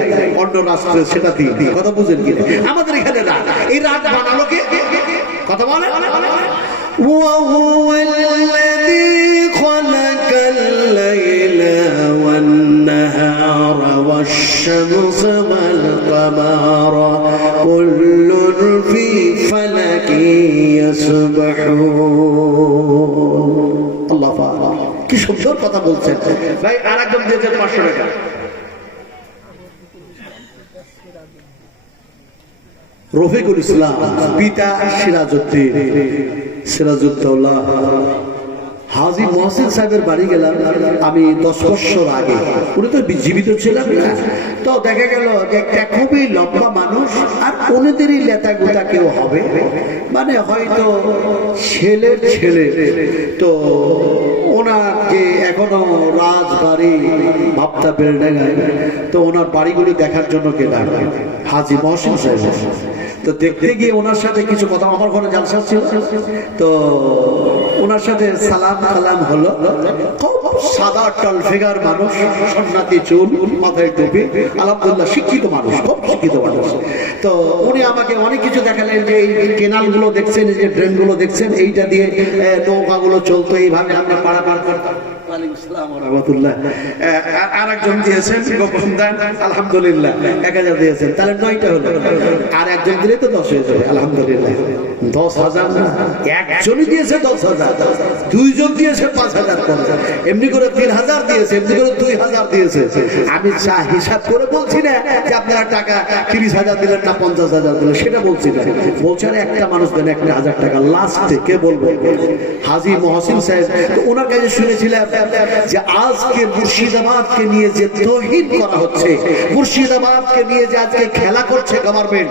অন্য রাষ্ট্রে সেটা দিন। কথা বুঝেন কিনা? আমাদের এখানে রাত। এই রাত বানালো কে? কথা বলে। وهو الذي خلق الليل والنهار والشمس والقمر كل في فلك يسبحون। আল্লাহ পাক কি সুন্দর কথা বলছেন ভাই। আরেকজন দিয়েছেন 500 টাকা। রফিকুল ইসলাম, পিতা সিরাজউদ্দিন, সিরাজউদ্দৌলা। হাজী মহসিন সাহেবের বাড়ি গেলাম আমি 10 বছর আগে, উনি তো জীবিত ছিলাম না। তো দেখা গেল যে একটা খুবই লম্বা মানুষ, আর ওনাদেরই লেতা গোতা কেউ হবে, মানে হয়তো ছেলের ছেলে। তো ওনার যে এখনো রাজবাড়ি ভাবতা বেলডাঙ্গায়, তো ওনার বাড়িগুলি দেখার জন্য গেলাম হাজী মহসিন সাহেব। তো দেখতে গিয়ে ওনার সাথে কিছু কথা, আমার ঘরে জালসা ছিল, তো ওনার সাথে সালাম কালাম হলো। সাদা টলফেগার মানুষ, সন্ন্যাতি চুল, মাথায় টুপি, আলহামদুলিল্লাহ শিক্ষিত মানুষ, খুব শিক্ষিত মানুষ। তো উনি আমাকে অনেক কিছু দেখালেন, যে এই কেনালগুলো দেখছেন, এই যে ড্রেনগুলো দেখছেন, এইটা দিয়ে নৌকাগুলো চলতো, এইভাবে আমরা পাড়া পার করতাম। আরেকজন দিয়েছেন গোপন দান, আলহামদুলিল্লাহ 1000 দিয়েছেন, তাহলে 9টা হলো। আর একজন দিলে তো 10 হয়ে যাবে, আলহামদুলিল্লাহ। 10,000 না, একজনই দিয়েছে 10,000, 2 জন দিয়েছে 5,000 করে, এমনি করে 3,000 দিয়েছে, এমনি করে 2,000 দিয়েছে। আমি হিসাব করে বলছি না যে আপনারা টাকা 30,000 দিলেন না 50,000 দিলেন, সেটা বলছি না। বলছেন একটা মানুষ দেন 1,000 টাকা। লাস্টে কে বলবো? হাজী মহসিন সাহেব। তো ওনার কাছে শুনেছিলাম যে আজকে মুর্শিদাবাদকে নিয়ে যে তৌহিদ করা হচ্ছে, মুর্শিদাবাদকে নিয়ে যে আজকে খেলা করছে গভর্নমেন্ট,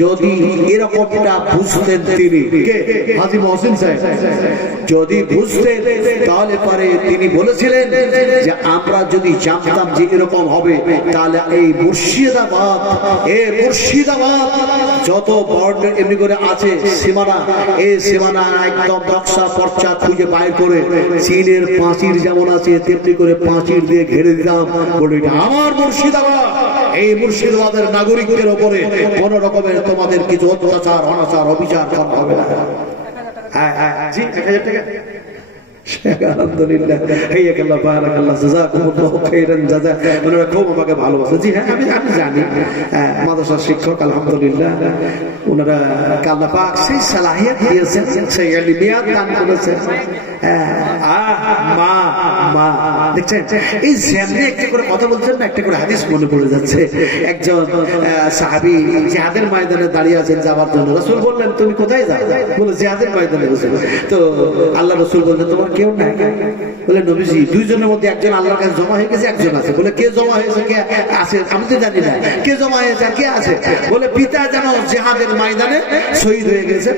যদি এরকমটা বুঝতেন তিনি, কে? হাজী মহসিন সাহেব। যদি বুঝতেন তাহলে পরে তিনি বলেছিলেন যে আমরা যদি জানতাম যে এরকম হবে, তাহলে এই মুর্শিদাবাদ যত বর্ণ এমনি করে আছে সীমানা, এই সীমানা একদম নকশা পর্চা খুঁজে বাইর করে চীনের পাঁচির যেমন আছে তেমনি করে পাঁচির দিয়ে ঘিরে দিলাম, বলে এটা আমার মুর্শিদাবাদ। এই মুর্শিদাবাদের নাগরিকদের উপরে কোন রকমের তোমাদের কিছু অত্যাচার, অনাচার, অবিচার করা হবে না। হ্যাঁ হ্যাঁ জি, 1000 টাকা। আলহামদুলিল্লাহ, হাইয়াকাল্লাহ, বারাকাল্লাহ, জাযাকুমুল্লাহু খাইরান জাযা। ওনারা খুব আমাকে ভালোবাসে। জি হ্যাঁ, আমি জানি, মাদ্রাসার শিক্ষক, আলহামদুলিল্লাহ। ওনারা আল্লাহ পাক সেই সালাহিয়াত দিয়েছেন, সেই ইলমিয়াত দান করেছেন। মা মা। দেখছেন এই যেমনি একটা করে কথা বলছেন না, একটা করে হাদিস মনে পড়ে যাচ্ছে। একজন সাহাবী জিহাদের ময়দানে দাঁড়িয়ে আছেন যাওয়ার জন্য। রাসূল বললেন তুমি কোথায় যাও? বলে জিহাদের ময়দানে। রাসূল তো আল্লাহ রাসূল বললেন তোমার কেউ নাই? বলে নবীজি দুইজনের মধ্যে একজন আল্লাহর কাছে জমা হয়ে গেছে, একজন আছে। বলে কে জমা হয়েছে কে আছে? আমি তো জানি না কে জমা হয়েছে আর কে আছে। বলে পিতা যেন জিহাদের ময়দানে শহীদ হয়ে গেছে,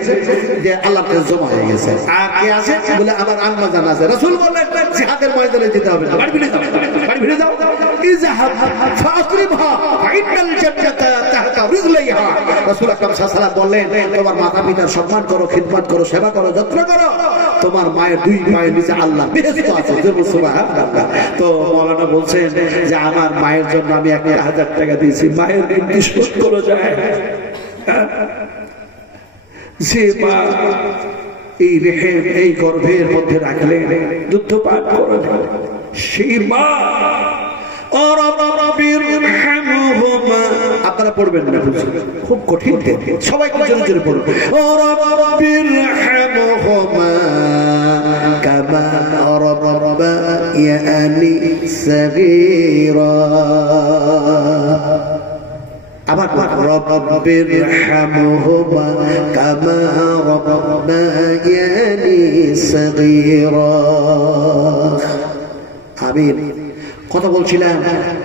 যে আল্লাহর কাছে জমা হয়ে গেছে। আর কে আছে? বলে আমার আম্মা জান আছে। রাসূল বললেন জিহাদের ময়দানে যেতে হবে না, বাড়ি ফিরে যাও, বাড়ি ফিরে যাও। ইযহাব ফাকরিবহা ফাইনাল জান্নাতা তাহতা রিজলাইহা। রাসূল আকরাম সাল্লাল্লাহু আলাইহি ওয়াসাল্লাম বললেন তোমার মাতা পিতার সম্মান করো, খিদমত করো, সেবা করো, যত্ন করো, তোমার মায়ের দুই পায়ের নিচে আল্লাহ বেহেশত আছে। সুবহানাল্লাহ। তো মাওলানা বলছেন যে আমার মায়ের জন্য আমি 1000 টাকা দিয়েছি, মায়ের ঋণ কি শোধ করা যায়? যে মা এই রেহেম এই গর্ভের মধ্যে রাখলে দুধ পান করে সেই মা আপনারা পড়বেন না, খুব কঠিন, সবাই জোরে জোরে পড়বেন। কামা রাব্বায়ানি সাগীরা। আবার রব্বির হামহুমা কামা রাব্বায়ানি সাগীরা। আমিন। কথা বলছিলাম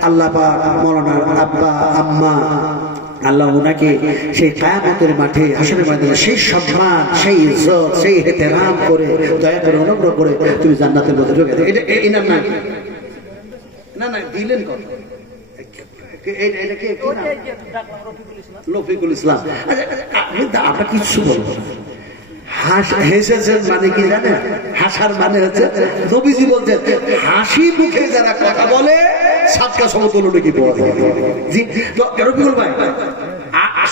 আল্লাহ পাক মাওলানার আব্বা আম্মা, আল্লাহ ওনাকে সেই কিয়ামতের মাঠে হাসরের ময়দানে সেই সম্মান, সেই ইজ্জত, সেই ইহতিরাম করে দয়া করে অনুগ্রহ করে তুমি জান্নাতের মধ্যে ঢুকে দাও। এটা এনার নাম না না দিলেন কত? রফিকুল ইসলাম। আপনার কিছু বলবো হেসেছেন মানে কি জানেন? হাসার মানে হচ্ছে নবীজি বলছেন হাসি মুখে যারা কথা বলে সাতটা সমতুল্য নাকি পাওয়া যায়। জি রফিকুল ভাই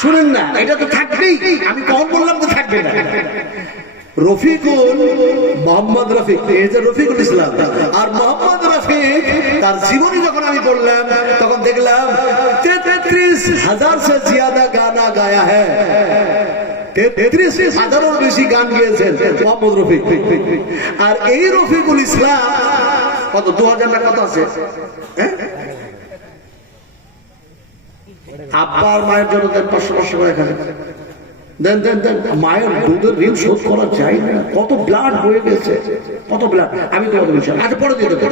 শুনেন না, এটা তো থাকবেই। আমি কখন বললাম তো থাকবে না। রফিকুল মোহাম্মদ রফিক, এই যে রফিকুল ইসলাম আর মোহাম্মদ রফিক, তার জীবনী যখন আমি পড়লাম তখন দেখলাম 33,000 से ज्यादा गाना गाया है। 33,000 বেশি গান গেয়েছেন মোহাম্মদ রফিক। আর এই রফিকুল ইসলাম কত 2000 না কত আছে? আব্বা আর মায়ের জন্য 500 করে এখানে দেন দেন দেন। মায়ের দুধের ঋণ শোধ করা যায় না, কত ব্লাড হয়ে গেছে, কত ব্লাড। আমি তোমাদের বিষয় আচ্ছা পরে দিয়ে দেবো,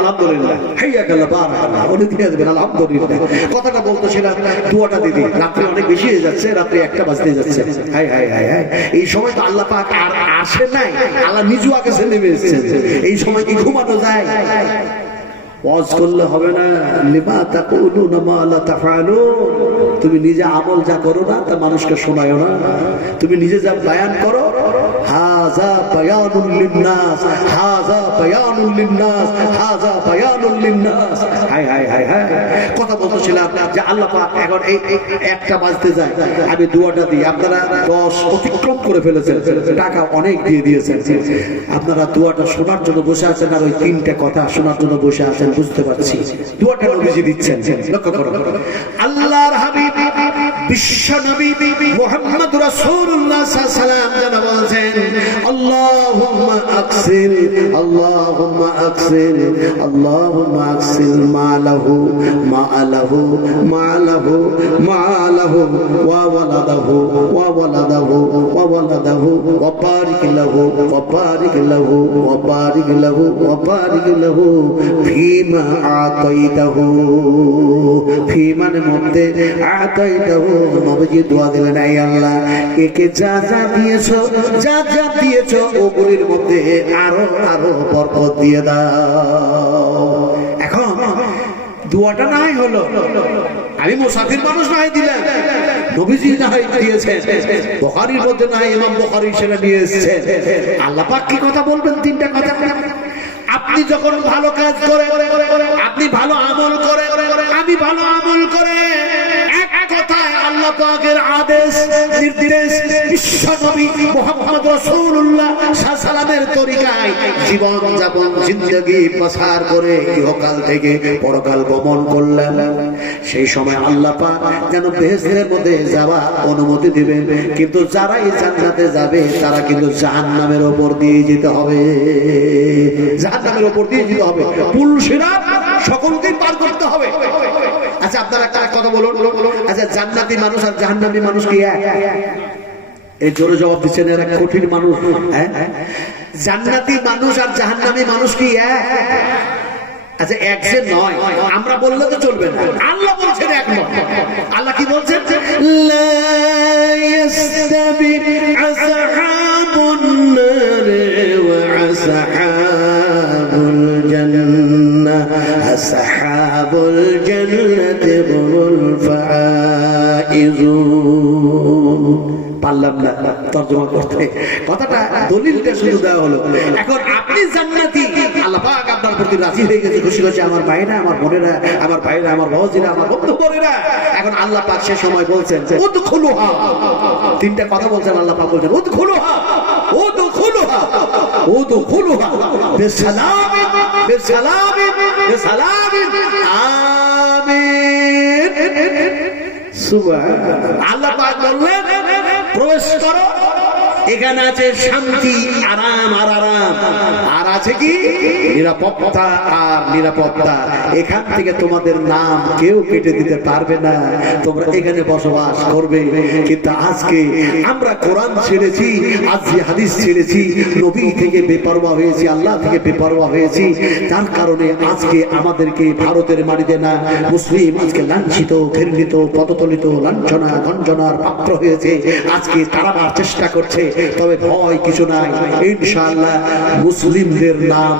আলহামদুলিল্লাহ হাইয়াকাল্লাহ বারাকাল্লাহ উনি দিয়ে দেবেন আলহামদুলিল্লাহ। কথাটা বলতেছিলাম দুয়াটা দিদি, রাত্রি অনেক বেশি হয়ে যাচ্ছে, রাত্রি 1টা বাজতে যাচ্ছে। হাই হাই হাই হাই, এই সময় তো আল্লাহ পাক আর আসে নাই, আল্লাহ নিজু আকাশে নেমে এসেছেন। এই সময় কি ঘুমানো যায়? ওয়াজ করলে হবে না। লিমা তাকুলুনা মা লা তাফআলুন। তুমি নিজে আমল যা করো না তা মানুষকে শোনায়ও না। তুমি নিজে যা বয়ান করো, হাযা বায়ানুল লিন্নাস, হাযা বায়ানুল লিন্নাস, হাযা বায়ানুল লিন্নাস। হাই হাই হাই হাই। কথা বলছিলাম যে আল্লাহ পাক এখন এই 1টা বাজতে যায়, আমি দুয়াটা দিই। আপনারা 10 অতিক্রম করে ফেলেছেন, টাকা অনেক দিয়ে দিয়েছেন। আপনারা দুয়াটা শোনার জন্য বসে আছেন আর ওই 3টা কথা শোনার জন্য বসে আছেন, বুঝতে পারছি। দুয়াটা নবীজি দিচ্ছেন, লক্ষ্য করো। আল্লাহর হাবিব বিশ্ব নবী মুহাম্মদ রাসূলুল্লাহ সাল্লাল্লাহু আলাইহি ওয়াসাল্লাম যেন বলেন আল্লাহুম্মা আকসিল, আল্লাহুম্মা আকসিল, আল্লাহুম্মা আকসিল মালাহু মালাহু মালাহু মালাহু ওয়া ওয়ালাদাহু ওয়া ওয়ালাদাহু ওয়া ওয়ালাদাহু ওয়া বারিক লাহু ওয়া বারিক লাহু ওয়া বারিক লাহু ওয়া বারিক লাহু ফিমা আতাইতাহু। ফি মানে মধ্যে, আতাইতাহু নবীজি দোয়া দিলেন আয় আল্লাহ একে যা যা দিয়েছো, যা যা দিয়েছো ওগুলির মধ্যে আরো আরো বরকত দিয়ে দাও। এখন দোয়াটা নাই হলো, আমি মুসাফির মানুষ নাই দিলেন, নবীজি নাই দিয়েছেন, বুখারীর মধ্যে নাই, ইমাম বুখারী সেটা নিয়ে এসেছেন। আল্লাহ পাক কি কথা বলবেন? 3টা কথা। আপনি যখন ভালো কাজ করে, আপনি ভালো আমল করে, আমি ভালো আমল করে, এক কথায় আল্লাহ পাকের আদেশ নির্দেশ বিশ্বনবী মুহাম্মদ রাসূলুল্লাহ সাল্লামের তরিকায় জীবন যাপন জিন্দেগি প্রসার করে ইহকাল থেকে পরকাল গমন করলেন। সেই সময় আল্লাহ পাক যেন বেহেশতের মধ্যে যাওয়ার অনুমতি দিবেন, কিন্তু যারাই জান্নাতে যাবে তারা কিন্তু জাহান্নামের উপর দিয়ে যেতে হবে, জাহান্নামের উপর দিয়ে যেতে হবে, পুল সিরাত সকলকে পার করতে হবে। আচ্ছা আপনারা একটা কথা বলুন, আচ্ছা জান্নাতি মানুষ আর জাহান্নামী মানুষ কি এক? এই জোরে জবাব দিচ্ছেন, এরা কঠিন মানুষ। হ্যাঁ, জান্নাতি মানুষ আর জাহান্নামী মানুষ কি এক? আচ্ছা এক যে নয়, আমরা বললে তো চলবে না, আল্লাহ বলছেন এক নয়। আল্লাহ কি বলছেন? লা ইয়াস্তাবি আসহাবুন নার ওয়া আসহাবুল জান্নাহ, আসহাবুল জান্নাতি হুমুল ফাইজুন। পারলাম না তরজমা করতে, কথাটা দলিলটা শুরু দেওয়া হলো। এখন আপনি জান্নাতি, আল্লাহ পাক আপনার প্রতি রাজি হয়ে গেছে, খুশি হয়েছে। আমার ভাইরা, আমার বোনেরা, আমার ভাইরা, আমার বাবাজিরা, আমার বন্ধু বোনেরা, এখন আল্লাহ পাক সে সময় বলছেন উদখুলুহা, তিনটা কথা বলছেন আল্লাহ পাক, বলছেন উদখুলুহা, উদখুলুহা, উদখুলুহা বিসালামিন, বিসালামিন, বিসালামিন, আমিন। সুবহানাল্লাহ। আল্লাহ পাক বললেন প্রবেশ করো, এখানে আছে শান্তি, আরাম আর আরাম, আর আছে কি নিরাপত্তা আর নিরাপত্তা। এখান থেকে তোমাদের নাম কেউ কেটে দিতে পারবে না, তোমরা এখানে বসবাস করবে। কিন্তু আজকে আমরা কোরআন ছেড়েছি, আজকে হাদিস ছেড়েছি, নবী থেকে বেপরোয়া হয়েছি, আল্লাহ থেকে বেপরোয়া হয়েছি। তার কারণে আজকে আমাদেরকে ভারতের মাটিতে না মুসলিম আজকে লাঞ্ছিত, ঘৃণিত, পদতলিত, লাঞ্ছনা গঞ্জনার পাত্র হয়েছে। আজকে তাড়াবার চেষ্টা করছে, তবে ভয় কিছু নাই, ইনশাআল্লাহ মুসলিমদের নাম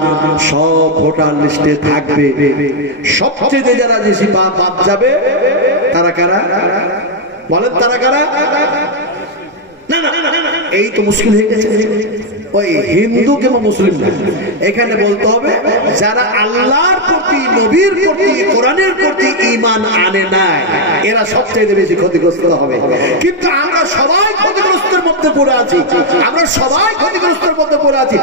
সব ভোটার লিস্টে থাকবে। সবচেয়ে যারা বেশি বাদ যাবে তারা কারা বলেন? তারা কারা? না না, এই তো মুশকিল হয়ে গেছে। ওই হিন্দু কিংবা মুসলিম না, এখানে বলতে হবে যারা আল্লাহর প্রতি, নবীর প্রতি, কোরআনের প্রতি ঈমান আনে নাই, এরা সবচেয়ে বেশি ক্ষতিগ্রস্ত হবে। কিন্তু আমরা সবাই ক্ষতিগ্রস্তের মধ্যে পড়ে আছি, আমরা সবাই ক্ষতিগ্রস্তের মধ্যে পড়ে আছি।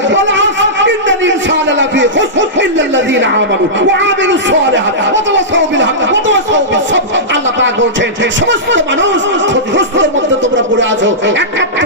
ইন্নাল ইনসানা লাফি খুসর ইল্লাল্লাযীনা আমানু ওয়া আমিলুস সালিহাত ওয়া তাওয়াসাউ বিল হক ওয়া তাওয়াসাউ বিস সাবর। আল্লাহ পাক বলছেন সমস্ত মানুষ ক্ষতিগ্রস্তের মধ্যে তোমরা পড়ে আছো। একমাত্র